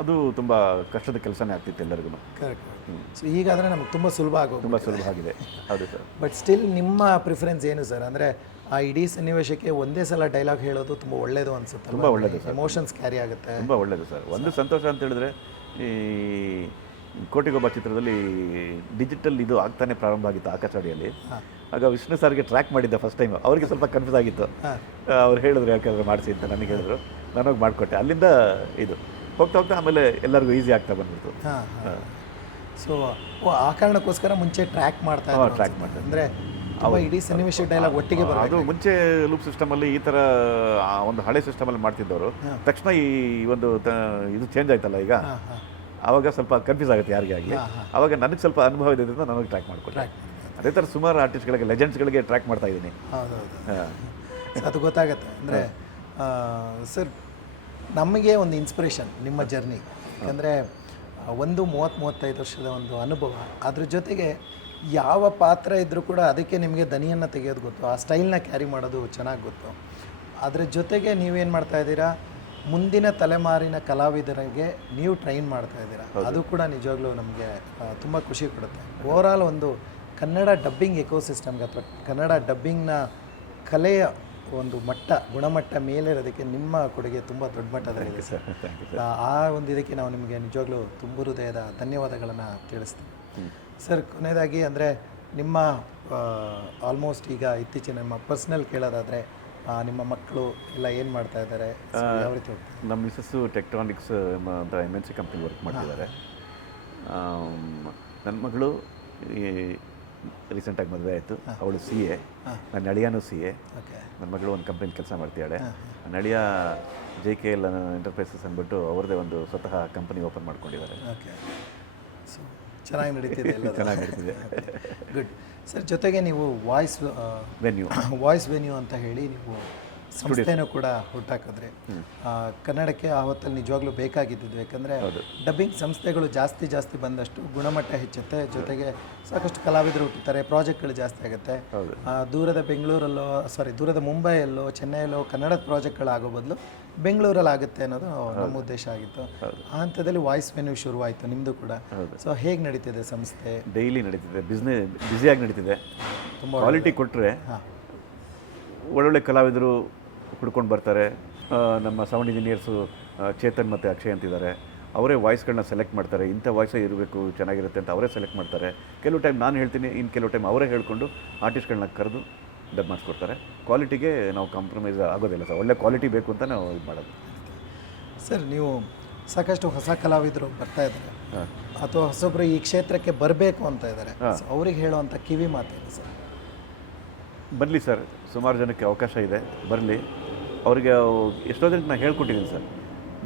ಅದು ತುಂಬ ಕಷ್ಟದ ಕೆಲಸನೇ ಆಗ್ತಿತ್ತು ಎಲ್ಲರಿಗೂ. ಸೊ ಈಗಾದರೆ ನಮ್ಗೆ ತುಂಬ ಸುಲಭ ತುಂಬ ಸುಲಭ ಆಗಿದೆ. ಹೌದು ಸರ್. ಬಟ್ ಸ್ಟಿಲ್ ನಿಮ್ಮ ಪ್ರಿಫರೆನ್ಸ್ ಏನು ಸರ್? ಅಂದರೆ ಆ ಇಡೀ ಸನ್ನಿವೇಶಕ್ಕೆ ಒಂದೇ ಸಲ ಡೈಲಾಗ್ ಹೇಳೋದು ತುಂಬ ಒಳ್ಳೆಯದು ಅನಿಸುತ್ತೆ. ತುಂಬ ಒಳ್ಳೆಯದು ಸರ್, ಎಮೋಷನ್ಸ್ ಕ್ಯಾರಿ ಆಗುತ್ತೆ. ತುಂಬ ಒಳ್ಳೆಯದು ಸರ್. ಒಂದು ಸಂತೋಷ ಅಂತ ಹೇಳಿದ್ರೆ, ಈ ಕೋಟಿಗೊಬ್ಬ ಚಿತ್ರದಲ್ಲಿ ಡಿಜಿಟಲ್ ಇದು ಆಗ್ತಾನೆ ಪ್ರಾರಂಭ ಆಗಿತ್ತು ಆಕಾಶವಾಣಿಯಲ್ಲಿ. ಆಗ ವಿಷ್ಣು ಸರ್ಗೆ ಟ್ರ್ಯಾಕ್ ಮಾಡಿದ್ದೆ ಫಸ್ಟ್ ಟೈಮ್. ಅವರಿಗೆ ಸ್ವಲ್ಪ ಕನ್ಫ್ಯೂಸ್ ಆಗಿತ್ತು. ಅವ್ರು ಹೇಳಿದ್ರು ಯಾಕಂದರೆ ಮಾಡಿಸಿ ಅಂತ ನನಗೆ ಹೇಳಿದ್ರು, ನಾನೋಗಿ ಮಾಡಿಕೊಟ್ಟೆ. ಅಲ್ಲಿಂದ ಇದು ಹೋಗ್ತಾ ಆಮೇಲೆ ಎಲ್ಲರಿಗೂ ಈಸಿ ಆಗ್ತಾ ಬಂದ್ಬಿಡ್ತು. ಸೊ ಆ ಕಾರಣಕ್ಕೋಸ್ಕರ ಮುಂಚೆ ಟ್ರ್ಯಾಕ್ ಮಾಡ್ತಾ ಅಂದರೆ ಇಡೀ ಸನ್ನಿವೇಶ ಡೈಲಾಗ್ ಒಟ್ಟಿಗೆ ಬರೋದು. ಅದು ಮುಂಚೆ ಲೂಪ್ ಸಿಸ್ಟಮಲ್ಲಿ ಈ ಥರ ಒಂದು ಹಳೆ ಸಿಸ್ಟಮಲ್ಲಿ ಮಾಡ್ತಿದ್ದವರು ತಕ್ಷಣ ಈ ಒಂದು ಇದು ಚೇಂಜ್ ಆಯ್ತಲ್ಲ ಈಗ, ಆವಾಗ ಸ್ವಲ್ಪ ಕನ್ಫ್ಯೂಸ್ ಆಗುತ್ತೆ ಯಾರಿಗೆ ಆಗಲಿ. ಆವಾಗ ನನಗೆ ಸ್ವಲ್ಪ ಅನುಭವ ಇದ್ರಿಂದ ನನಗೆ ಟ್ರ್ಯಾಕ್ ಮಾಡಿಕೊಟ್ಟೆ. ಅದೇ ಥರ ಸುಮಾರು ಆರ್ಟಿಸ್ಟ್ಗಳಿಗೆ, ಲೆಜೆಂಡ್ಸ್ಗಳಿಗೆ ಟ್ರ್ಯಾಕ್ ಮಾಡ್ತಾ ಇದ್ದೀನಿ. ಅದು ಗೊತ್ತಾಗುತ್ತೆ. ಅಂದರೆ ಸರ್, ನಮಗೆ ಒಂದು ಇನ್ಸ್ಪಿರೇಷನ್ ನಿಮ್ಮ ಜರ್ನಿ. ಯಾಕಂದರೆ ಒಂದು 30-35 ವರ್ಷದ ಒಂದು ಅನುಭವ, ಅದ್ರ ಜೊತೆಗೆ ಯಾವ ಪಾತ್ರ ಇದ್ದರೂ ಕೂಡ ಅದಕ್ಕೆ ನಿಮಗೆ ದನಿಯನ್ನು ತೆಗೆಯೋದು ಗೊತ್ತು, ಆ ಸ್ಟೈಲ್ನ ಕ್ಯಾರಿ ಮಾಡೋದು ಚೆನ್ನಾಗಿ ಗೊತ್ತು. ಅದ್ರ ಜೊತೆಗೆ ನೀವೇನು ಮಾಡ್ತಾಯಿದ್ದೀರಾ, ಮುಂದಿನ ತಲೆಮಾರಿನ ಕಲಾವಿದರಿಗೆ ನೀವು ಟ್ರೈನ್ ಮಾಡ್ತಾಯಿದ್ದೀರಾ. ಅದು ಕೂಡ ನಿಜವಾಗ್ಲೂ ನಮಗೆ ತುಂಬ ಖುಷಿ ಕೊಡುತ್ತೆ. ಓವರಾಲ್ ಒಂದು ಕನ್ನಡ ಡಬ್ಬಿಂಗ್ ಎಕೋಸಿಸ್ಟಮ್ಗೆ ಅಥವಾ ಕನ್ನಡ ಡಬ್ಬಿಂಗ್ನ ಕಲೆಯ ಒಂದು ಗುಣಮಟ್ಟ ಮೇಲಿರೋದಕ್ಕೆ ನಿಮ್ಮ ಕೊಡುಗೆ ತುಂಬ ದೊಡ್ಡ ಮಟ್ಟದಲ್ಲಿದೆ ಸರ್. ಆ ಒಂದು ಇದಕ್ಕೆ ನಾವು ನಿಮಗೆ ನಿಜವಾಗ್ಲೂ ತುಂಬ ಹೃದಯದ ಧನ್ಯವಾದಗಳನ್ನು ತಿಳಿಸ್ತೀವಿ ಸರ್. ಕೊನೆಯದಾಗಿ ಅಂದರೆ ನಿಮ್ಮ ಆಲ್ಮೋಸ್ಟ್ ಈಗ ಇತ್ತೀಚಿನ ನಿಮ್ಮ ಪರ್ಸ್ನಲ್ ಕೇಳೋದಾದರೆ ನಿಮ್ಮ ಮಕ್ಕಳು ಎಲ್ಲ ಏನು ಮಾಡ್ತಾ ಇದ್ದಾರೆ, ಯಾವ ರೀತಿ ಹೋಗ್ತಾರೆ? ನಮ್ಮ ಮಿಸಸ್ಸು ಟೆಕ್ಟ್ರಾನಿಕ್ಸ್ ಅಂತ MNC ಕಂಪ್ನಿ ವರ್ಕ್ ಮಾಡ್ತಿದ್ದಾರೆ. ನನ್ನ ಮಗಳು ರೀಸೆಂಟಾಗಿ ಮದುವೆ ಆಯಿತು. ಅವಳು CA, ನನ್ನ ಅಳಿಯಾನು CA. ಓಕೆ. ನನ್ನ ಮಗಳು ಒಂದು ಕಂಪ್ನಿಲಿ ಕೆಲಸ ಮಾಡ್ತಿದ್ದಾಳೆ. ನನ್ನ ಅಳಿಯ JKL ಎಂಟರ್ಪ್ರೈಸಸ್ ಅಂದ್ಬಿಟ್ಟು ಅವ್ರದ್ದೇ ಒಂದು ಸ್ವತಃ ಕಂಪನಿ ಓಪನ್ ಮಾಡ್ಕೊಂಡಿದ್ದಾರೆ. ಓಕೆ. ಸೊ ಚೆನ್ನಾಗಿ ನಡೀತಿದೆ ಎಲ್ಲ. ಚೆನ್ನಾಗಿ ನಡೀತಿದೆ. Good sir. ಜೊತೆಗೆ ನೀವು ವಾಯ್ಸ್ ವೆನ್ಯೂ ಅಂತ ಹೇಳಿ ನೀವು ಸಂಸ್ಥೆನೂ ಕೂಡ ಹುಟ್ಟಾಕಿದ್ರೆ ಕನ್ನಡಕ್ಕೆ ಆ ಹೊತ್ತಲ್ಲಿ ನಿಜವಾಗ್ಲೂ ಬೇಕಾಗಿದ್ದು. ಯಾಕಂದರೆ ಡಬ್ಬಿಂಗ್ ಸಂಸ್ಥೆಗಳು ಜಾಸ್ತಿ ಬಂದಷ್ಟು ಗುಣಮಟ್ಟ ಹೆಚ್ಚುತ್ತೆ, ಜೊತೆಗೆ ಸಾಕಷ್ಟು ಕಲಾವಿದರು ಹುಟ್ಟುತ್ತಾರೆ, ಪ್ರಾಜೆಕ್ಟ್ಗಳು ಜಾಸ್ತಿ ಆಗುತ್ತೆ. ದೂರದ ಮುಂಬೈಯಲ್ಲೋ ಚೆನ್ನೈಯಲ್ಲೋ ಕನ್ನಡದ ಪ್ರಾಜೆಕ್ಟ್ಗಳಾಗೋ ಬದಲು ಬೆಂಗಳೂರಲ್ಲಿ ಆಗುತ್ತೆ ಅನ್ನೋದು ನಮ್ಮ ಉದ್ದೇಶ ಆಗಿತ್ತು. ಆ ಹಂತದಲ್ಲಿ ವಾಯ್ಸ್ ವೆನ್ಯೂ ಶುರುವಾಯಿತು ನಿಮ್ಮದು ಕೂಡ. ಸೊ ಹೇಗೆ ನಡೀತಿದೆ ಸಂಸ್ಥೆ? ಡೈಲಿ ನಡೀತಿದೆ, ಬ್ಯುಸಿಯಾಗಿ ನಡೀತಿದೆ. ತುಂಬ ಕ್ವಾಲಿಟಿ ಕೊಟ್ಟರೆ ಒಳ್ಳೊಳ್ಳೆ ಕಲಾವಿದರು ಹುಡ್ಕೊಂಡು ಬರ್ತಾರೆ. ನಮ್ಮ ಸೌಂಡ್ ಇಂಜಿನಿಯರ್ಸು ಚೇತನ್ ಮತ್ತು ಅಕ್ಷಯ್ ಅಂತಿದ್ದಾರೆ. ಅವರೇ ವಾಯ್ಸ್ಗಳನ್ನ ಸೆಲೆಕ್ಟ್ ಮಾಡ್ತಾರೆ. ಇಂಥ ವಾಯ್ಸೇ ಇರಬೇಕು, ಚೆನ್ನಾಗಿರುತ್ತೆ ಅಂತ ಅವರೇ ಸೆಲೆಕ್ಟ್ ಮಾಡ್ತಾರೆ. ಕೆಲವು ಟೈಮ್ ನಾನು ಹೇಳ್ತೀನಿ, ಇನ್ನು ಕೆಲವು ಟೈಮ್ ಅವರೇ ಹೇಳ್ಕೊಂಡು ಆರ್ಟಿಸ್ಟ್ಗಳನ್ನ ಕರೆದು ಡಬ್ ಮಾಡಿಸ್ಕೊಡ್ತಾರೆ. ಕ್ವಾಲಿಟಿಗೆ ನಾವು ಕಾಂಪ್ರಮೈಸ್ ಆಗೋದಿಲ್ಲ ಸರ್. ಒಳ್ಳೆ ಕ್ವಾಲಿಟಿ ಬೇಕು ಅಂತ ನಾವು ಇದು ಮಾಡೋದು ಸರ್. ನೀವು ಸಾಕಷ್ಟು ಹೊಸ ಕಲಾವಿದರು ಬರ್ತಾ ಇದ್ದಾರೆ ಅಥವಾ ಹೊಸೊಬ್ಬರು ಈ ಕ್ಷೇತ್ರಕ್ಕೆ ಬರಬೇಕು ಅಂತ ಇದ್ದಾರೆ, ಅವ್ರಿಗೆ ಹೇಳುವಂಥ ಕಿವಿ ಮಾತೇನು ಸರ್? ಬರಲಿ ಸರ್, ಸುಮಾರು ಜನಕ್ಕೆ ಅವಕಾಶ ಇದೆ, ಬರಲಿ. ಅವರಿಗೆ ಎಷ್ಟೋ ಜನಕ್ಕೆ ನಾನು ಹೇಳ್ಕೊಟ್ಟಿದ್ದೀನಿ ಸರ್.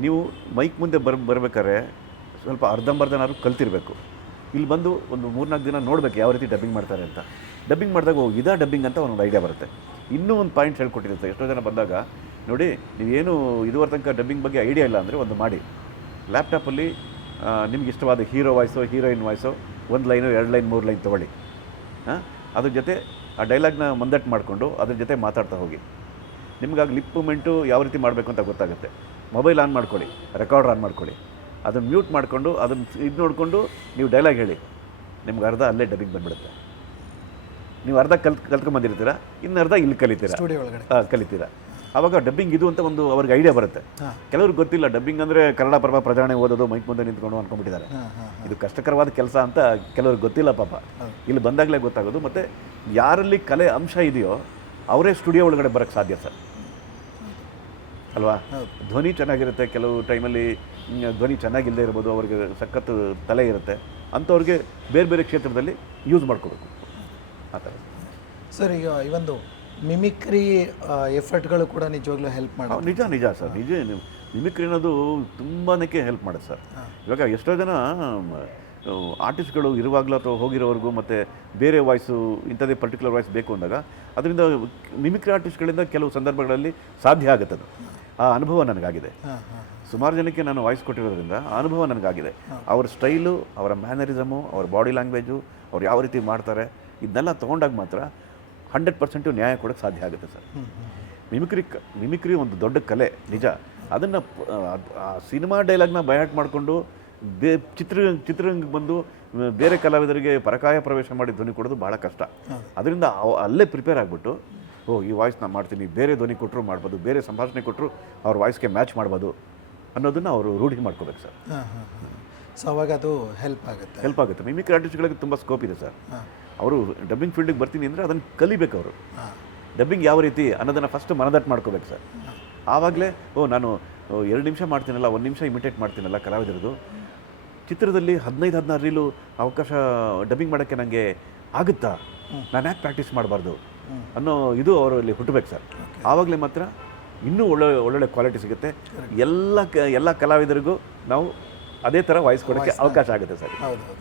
ನೀವು ಮೈಕ್ ಮುಂದೆ ಬರಬೇಕಾದ್ರೆ ಸ್ವಲ್ಪ ಅರ್ಧಂಬರ್ಧನಾದ್ರು ಕಲ್ತಿರಬೇಕು. ಇಲ್ಲಿ ಬಂದು ಒಂದು 3-4 ದಿನ ನೋಡಬೇಕು ಯಾವ ರೀತಿ ಡಬ್ಬಿಂಗ್ ಮಾಡ್ತಾರೆ ಅಂತ. ಡಬ್ಬಿಂಗ್ ಮಾಡಿದಾಗ ಇದಾ ಡಬ್ಬಿಂಗ್ ಅಂತ ಒಂದು ಐಡಿಯಾ ಬರುತ್ತೆ. ಇನ್ನೂ ಒಂದು ಪಾಯಿಂಟ್ ಹೇಳ್ಕೊಟ್ಟಿದ್ದೀನಿ ಸರ್. ಎಷ್ಟೋ ಜನ ಬಂದಾಗ ನೋಡಿ, ನೀವೇನು ಇದುವರೆ ತನಕ ಡಬ್ಬಿಂಗ್ ಬಗ್ಗೆ ಐಡಿಯಾ ಇಲ್ಲ ಅಂದರೆ ಒಂದು ಮಾಡಿ, ಲ್ಯಾಪ್ಟಾಪಲ್ಲಿ ನಿಮ್ಗೆ ಇಷ್ಟವಾದ ಹೀರೋ ವಾಯ್ಸೋ ಹೀರೋಯಿನ್ ವಾಯ್ಸೋ 1 ಲೈನು 2 ಲೈನ್ 3 ಲೈನ್ ತೊಗೊಳ್ಳಿ. ಅದ್ರ ಜೊತೆ ಆ ಡೈಲಾಗ್ನ ಮಂದಟ್ಟು ಮಾಡಿಕೊಂಡು ಅದ್ರ ಜೊತೆ ಮಾತಾಡ್ತಾ ಹೋಗಿ. ನಿಮ್ಗಾಗಿ ಲಿಪ್ ಮೂಮೆಂಟು ಯಾವ ರೀತಿ ಮಾಡಬೇಕು ಅಂತ ಗೊತ್ತಾಗುತ್ತೆ. ಮೊಬೈಲ್ ಆನ್ ಮಾಡ್ಕೊಳ್ಳಿ, ರೆಕಾರ್ಡರ್ ಆನ್ ಮಾಡ್ಕೊಳ್ಳಿ, ಅದನ್ನು ಮ್ಯೂಟ್ ಮಾಡಿಕೊಂಡು ಅದನ್ನು ಇದು ನೋಡಿಕೊಂಡು ನೀವು ಡೈಲಾಗ್ ಹೇಳಿ. ನಿಮ್ಗೆ ಅರ್ಧ ಅಲ್ಲೇ ಡಬ್ಬಿಂಗ್ ಬಂದುಬಿಡುತ್ತೆ. ನೀವು ಅರ್ಧ ಕಲ್ತ್ಕೊಂಡ್ಬಂದಿರ್ತೀರ, ಇನ್ನು ಅರ್ಧ ಇಲ್ಲಿ ಕಲಿತೀರಾ, ಕಲಿತೀರಾ. ಆವಾಗ ಡಬ್ಬಿಂಗ್ ಇದು ಅಂತ ಒಂದು ಅವ್ರಿಗೆ ಐಡಿಯಾ ಬರುತ್ತೆ. ಕೆಲವ್ರಿಗೆ ಗೊತ್ತಿಲ್ಲ ಡಬ್ಬಿಂಗ್ ಅಂದರೆ ಕನ್ನಡ ಪರಮ ಪ್ರಜಾಣೆ ಓದೋದು, ಮೈಕ್ ಮುಂದೆ ನಿಂತ್ಕೊಂಡು ಅಂದ್ಕೊಂಡ್ಬಿಟ್ಟಿದ್ದಾರೆ. ಇದು ಕಷ್ಟಕರವಾದ ಕೆಲಸ ಅಂತ ಕೆಲವ್ರಿಗೆ ಗೊತ್ತಿಲ್ಲ ಪಾಪ. ಇಲ್ಲಿ ಬಂದಾಗಲೇ ಗೊತ್ತಾಗೋದು. ಮತ್ತು ಯಾರಲ್ಲಿ ಕಲೆ ಅಂಶ ಇದೆಯೋ ಅವರೇ ಸ್ಟುಡಿಯೋ ಒಳಗಡೆ ಬರೋಕ್ಕೆ ಸಾಧ್ಯ ಸರ್, ಅಲ್ವಾ? ಧ್ವನಿ ಚೆನ್ನಾಗಿರುತ್ತೆ, ಕೆಲವು ಟೈಮಲ್ಲಿ ಧ್ವನಿ ಚೆನ್ನಾಗಿಲ್ಲದೆ ಇರ್ಬೋದು, ಅವ್ರಿಗೆ ಸಖತ್ತು ತಲೆ ಇರುತ್ತೆ, ಅಂಥವ್ರಿಗೆ ಬೇರೆ ಬೇರೆ ಕ್ಷೇತ್ರದಲ್ಲಿ ಯೂಸ್ ಮಾಡ್ಕೋಬೇಕು ಆ ಥರ ಸರ್. ಈಗ ಈ ಒಂದು ಮಿಮಿಕ್ರಿ ಎಫರ್ಟ್ಗಳು ಕೂಡ ನಿಜವಾಗ್ಲೂ ಹೆಲ್ಪ್ ಮಾಡೋದು. ನಿಜ ಸರ್, ಮಿಮಿಕ್ರಿ ಅನ್ನೋದು ತುಂಬಾ ಹೆಲ್ಪ್ ಮಾಡುತ್ತೆ ಸರ್. ಇವಾಗ ಎಷ್ಟೋ ಜನ ಆರ್ಟಿಸ್ಟ್ಗಳು ಇರುವಾಗಲೂ ಅಥವಾ ಹೋಗಿರೋವರೆಗೂ ಮತ್ತು ಬೇರೆ ವಾಯ್ಸು ಇಂಥದ್ದೇ ಪರ್ಟಿಕ್ಯುಲರ್ ವಾಯ್ಸ್ ಬೇಕು ಅಂದಾಗ ಅದರಿಂದ ಮಿಮಿಕ್ರಿ ಆರ್ಟಿಸ್ಟ್ಗಳಿಂದ ಕೆಲವು ಸಂದರ್ಭಗಳಲ್ಲಿ ಸಾಧ್ಯ ಆಗುತ್ತೆ. ಅದು ಆ ಅನುಭವ ನನಗಾಗಿದೆ. ಸುಮಾರು ಜನಕ್ಕೆ ನಾನು ವಾಯ್ಸ್ ಕೊಟ್ಟಿರೋದ್ರಿಂದ ಆ ಅನುಭವ ನನಗಾಗಿದೆ. ಅವ್ರ ಸ್ಟೈಲು, ಅವರ ಮ್ಯಾನರಿಸಮು, ಅವ್ರ ಬಾಡಿ ಲ್ಯಾಂಗ್ವೇಜು, ಅವ್ರು ಯಾವ ರೀತಿ ಮಾಡ್ತಾರೆ, ಇದನ್ನೆಲ್ಲ ತೊಗೊಂಡಾಗ ಮಾತ್ರ 100% ನ್ಯಾಯ ಕೊಡೋಕ್ಕೆ ಸಾಧ್ಯ ಆಗುತ್ತೆ ಸರ್. ಮಿಮಿಕ್ರಿ ಒಂದು ದೊಡ್ಡ ಕಲೆ ನಿಜ. ಅದನ್ನು ಸಿನಿಮಾ ಡೈಲಾಗ್ನ ಬೈಹಾಟ್ ಮಾಡಿಕೊಂಡು ಚಿತ್ರರಂಗಕ್ಕೆ ಬಂದು ಬೇರೆ ಕಲಾವಿದರಿಗೆ ಪರಕಾಯ ಪ್ರವೇಶ ಮಾಡಿ ಧ್ವನಿ ಕೊಡೋದು ಭಾಳ ಕಷ್ಟ. ಅದರಿಂದ ಅಲ್ಲೇ ಪ್ರಿಪೇರ್ ಆಗಿಬಿಟ್ಟು, ಈ ವಾಯ್ಸ್ ನಾನು ಮಾಡ್ತೀನಿ, ಬೇರೆ ಧ್ವನಿ ಕೊಟ್ಟರು ಮಾಡ್ಬೋದು, ಬೇರೆ ಸಂಭಾಷಣೆ ಕೊಟ್ಟರು ಅವ್ರ ವಾಯ್ಸ್ಗೆ ಮ್ಯಾಚ್ ಮಾಡ್ಬೋದು ಅನ್ನೋದನ್ನು ಅವರು ರೂಢಿ ಮಾಡ್ಕೋಬೇಕು ಸರ್. ಸೊ ಅವಾಗ ಅದು ಹೆಲ್ಪ್ ಆಗುತ್ತೆ. ಮಿಮಿಕ್ರಿ ಆರ್ಟಿಸ್ಟ್ಗಳಿಗೆ ತುಂಬ ಸ್ಕೋಪ್ ಇದೆ ಸರ್. ಅವರು ಡಬ್ಬಿಂಗ್ ಫೀಲ್ಡಿಗೆ ಬರ್ತೀನಿ ಅಂದರೆ ಅದನ್ನು ಕಲಿಬೇಕು. ಅವರು ಡಬ್ಬಿಂಗ್ ಯಾವ ರೀತಿ ಅನ್ನೋದನ್ನು ಫಸ್ಟ್ ಮನದಟ್ಟು ಮಾಡ್ಕೋಬೇಕು ಸರ್. ಆವಾಗಲೇ ನಾನು 2 ನಿಮಿಷ ಮಾಡ್ತೀನಲ್ಲ, 1 ನಿಮಿಷ ಇಮಿಟೇಟ್ ಮಾಡ್ತೀನಲ್ಲ ಕಲಾವಿದರದು, ಚಿತ್ರದಲ್ಲಿ 15-16 ರೀಲು ಅವಕಾಶ ಡಬ್ಬಿಂಗ್ ಮಾಡೋಕ್ಕೆ ನನಗೆ ಆಗುತ್ತಾ, ನಾನು ಯಾಕೆ ಪ್ರಾಕ್ಟೀಸ್ ಮಾಡಬಾರ್ದು ಅನ್ನೋ ಇದು ಅವರಲ್ಲಿ ಹುಟ್ಟಬೇಕು ಸರ್. ಆವಾಗಲೇ ಮಾತ್ರ ಇನ್ನೂ ಒಳ್ಳೊಳ್ಳೆ ಕ್ವಾಲಿಟಿ ಸಿಗುತ್ತೆ. ಎಲ್ಲ ಕಲಾವಿದರಿಗೂ ನಾವು ಅದೇ ಥರ ವಾಯ್ಸ್ ಕೊಡೋಕ್ಕೆ ಅವಕಾಶ ಆಗುತ್ತೆ ಸರ್. ಹೌದು.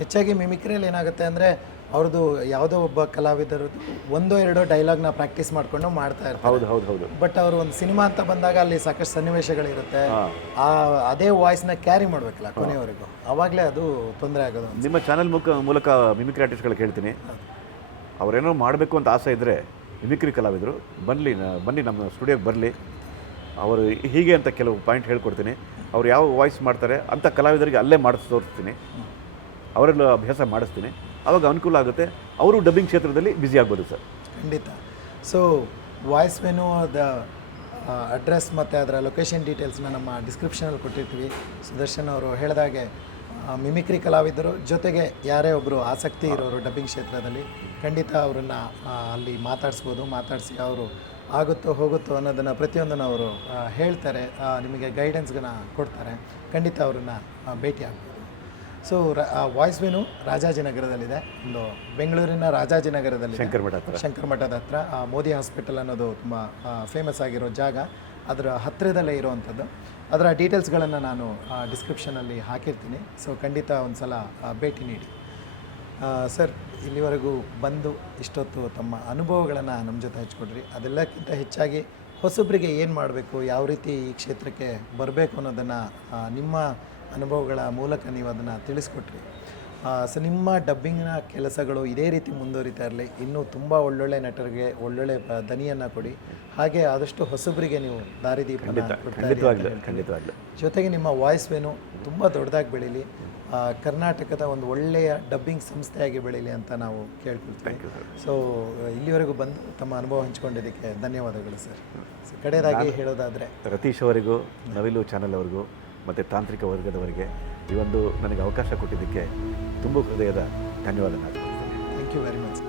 ಹೆಚ್ಚಾಗಿ ಮಿಮಿಕ್ರಿಯಲ್ಲಿ ಏನಾಗುತ್ತೆ ಅಂದರೆ ಅವ್ರದ್ದು ಯಾವುದೋ ಒಬ್ಬ ಕಲಾವಿದರದ್ದು 1-2 ಡೈಲಾಗ್ನ ಪ್ರಾಕ್ಟೀಸ್ ಮಾಡ್ಕೊಂಡು ಮಾಡ್ತಾ ಇರ್ತಾರೆ. ಹೌದು. ಬಟ್ ಅವರು ಒಂದು ಸಿನಿಮಾ ಅಂತ ಬಂದಾಗ ಅಲ್ಲಿ ಸಾಕಷ್ಟು ಸನ್ನಿವೇಶಗಳಿರುತ್ತೆ, ಅದೇ ವಾಯ್ಸ್ನ ಕ್ಯಾರಿ ಮಾಡಬೇಕಲ್ಲ ಕೊನೆಯವರೆಗೂ, ಆವಾಗಲೇ ಅದು ತೊಂದರೆ ಆಗೋದು. ನಿಮ್ಮ ಚಾನಲ್ ಮೂಲಕ ಮಿಮಿಕ್ರಿ ಆರ್ಟಿಸ್ಟ್ಗಳಿಗೆ ಹೇಳ್ತೀನಿ, ಅವರೇನೋ ಮಾಡಬೇಕು ಅಂತ ಆಸೆ ಇದ್ದರೆ ಮಿಮಿಕ್ರಿ ಕಲಾವಿದರು ಬನ್ನಿ ನಮ್ಮ ಸ್ಟುಡಿಯೋಗೆ ಬರಲಿ. ಅವರು ಹೀಗೆ ಅಂತ ಕೆಲವು ಪಾಯಿಂಟ್ ಹೇಳ್ಕೊಡ್ತೀನಿ. ಅವ್ರು ಯಾವ ವಾಯ್ಸ್ ಮಾಡ್ತಾರೆ ಅಂಥ ಕಲಾವಿದರಿಗೆ ಅಲ್ಲೇ ತೋರಿಸ್ತೀನಿ, ಅವರೆಲ್ಲ ಅಭ್ಯಾಸ ಮಾಡಿಸ್ತೀನಿ. ಆವಾಗ ಅನುಕೂಲ ಆಗುತ್ತೆ, ಅವರು ಡಬ್ಬಿಂಗ್ ಕ್ಷೇತ್ರದಲ್ಲಿ ಬ್ಯುಸಿ ಆಗ್ಬೋದು ಸರ್. ಖಂಡಿತ. ಸೊ ವಾಯ್ಸ್ ಮೆನುದ ಅಡ್ರೆಸ್ ಮತ್ತು ಅದರ ಲೊಕೇಶನ್ ಡೀಟೇಲ್ಸ್ನ ನಮ್ಮ ಡಿಸ್ಕ್ರಿಪ್ಷನಲ್ಲಿ ಕೊಟ್ಟಿರ್ತೀವಿ. ಸುದರ್ಶನ್ ಅವರು ಹೇಳಿದಾಗೆ ಮಿಮಿಕ್ರಿ ಕಲಾವಿದರು ಜೊತೆಗೆ ಯಾರೇ ಒಬ್ಬರು ಆಸಕ್ತಿ ಇರೋರು ಡಬ್ಬಿಂಗ್ ಕ್ಷೇತ್ರದಲ್ಲಿ ಖಂಡಿತ ಅವರನ್ನು ಅಲ್ಲಿ ಮಾತಾಡಿಸಿ ಅವರು ಆಗುತ್ತೋ ಹೋಗುತ್ತೋ ಅನ್ನೋದನ್ನು ಪ್ರತಿಯೊಂದನ್ನು ಅವರು ಹೇಳ್ತಾರೆ, ನಿಮಗೆ ಗೈಡೆನ್ಸ್ಗಳನ್ನ ಕೊಡ್ತಾರೆ. ಖಂಡಿತ ಅವ್ರನ್ನ ಭೇಟಿ ಆಗ್ಬೋದು. ಸೊ ವಾಯ್ಸ್ ಮೆನು ರಾಜಾಜಿನಗರದಲ್ಲಿದೆ. ಒಂದು ಬೆಂಗಳೂರಿನ ರಾಜಾಜಿನಗರದಲ್ಲಿ ಶಂಕರ ಮಠದ ಹತ್ರ ಮೋದಿ ಹಾಸ್ಪಿಟಲ್ ಅನ್ನೋದು ತುಂಬ ಫೇಮಸ್ ಆಗಿರೋ ಜಾಗ, ಅದರ ಹತ್ತಿರದಲ್ಲೇ ಇರುವಂಥದ್ದು. ಅದರ ಡೀಟೇಲ್ಸ್ಗಳನ್ನು ನಾನು ಡಿಸ್ಕ್ರಿಪ್ಷನಲ್ಲಿ ಹಾಕಿರ್ತೀನಿ. ಸೊ ಖಂಡಿತ ಒಂದು ಸಲ ಭೇಟಿ ನೀಡಿ. ಸರ್, ಇಲ್ಲಿವರೆಗೂ ಬಂದು ಇಷ್ಟೊತ್ತು ತಮ್ಮ ಅನುಭವಗಳನ್ನು ನಮ್ಮ ಜೊತೆ ಹಂಚ್ಕೊಡ್ರಿ. ಅದೆಲ್ಲಕ್ಕಿಂತ ಹೆಚ್ಚಾಗಿ ಹೊಸಬ್ರಿಗೆ ಏನು ಮಾಡಬೇಕು, ಯಾವ ರೀತಿ ಈ ಕ್ಷೇತ್ರಕ್ಕೆ ಬರಬೇಕು ಅನ್ನೋದನ್ನು ನಿಮ್ಮ ಅನುಭವಗಳ ಮೂಲಕ ನೀವು ಅದನ್ನು ತಿಳಿಸ್ಕೊಟ್ರಿ. ಸೊ ನಿಮ್ಮ ಡಬ್ಬಿಂಗ್ನ ಕೆಲಸಗಳು ಇದೇ ರೀತಿ ಮುಂದುವರಿತಾ ಇರಲಿ. ಇನ್ನೂ ತುಂಬ ಒಳ್ಳೊಳ್ಳೆ ನಟರಿಗೆ ಒಳ್ಳೊಳ್ಳೆ ದನಿಯನ್ನು ಕೊಡಿ. ಹಾಗೆ ಆದಷ್ಟು ಹೊಸಬರಿಗೆ ನೀವು ದಾರಿದೀಪನ ಖಂಡಿತವಾಗ್ಲೂ. ಜೊತೆಗೆ ನಿಮ್ಮ ವಾಯ್ಸ್ ಮೆನು ತುಂಬ ದೊಡ್ಡದಾಗಿ ಬೆಳೀಲಿ, ಕರ್ನಾಟಕದ ಒಂದು ಒಳ್ಳೆಯ ಡಬ್ಬಿಂಗ್ ಸಂಸ್ಥೆಯಾಗಿ ಬೆಳೀಲಿ ಅಂತ ನಾವು ಕೇಳ್ಕೊಳ್ತೀವಿ. ಸೊ ಇಲ್ಲಿವರೆಗೂ ಬಂದು ತಮ್ಮ ಅನುಭವ ಹಂಚ್ಕೊಂಡಿದ್ದಕ್ಕೆ ಧನ್ಯವಾದಗಳು ಸರ್. ಕಡೆಯದಾಗಿ ಹೇಳೋದಾದರೆ ರತೀಶ್ ಅವರಿಗೂ, ನವಿಲು ಚಾನಲ್ ಅವರಿಗೂ ಮತ್ತು ತಾಂತ್ರಿಕ ವರ್ಗದವರಿಗೆ ಈ ಒಂದು ನನಗೆ ಅವಕಾಶ ಕೊಟ್ಟಿದ್ದಕ್ಕೆ ತುಂಬ ಹೃದಯದ ಧನ್ಯವಾದ. Thank you very much.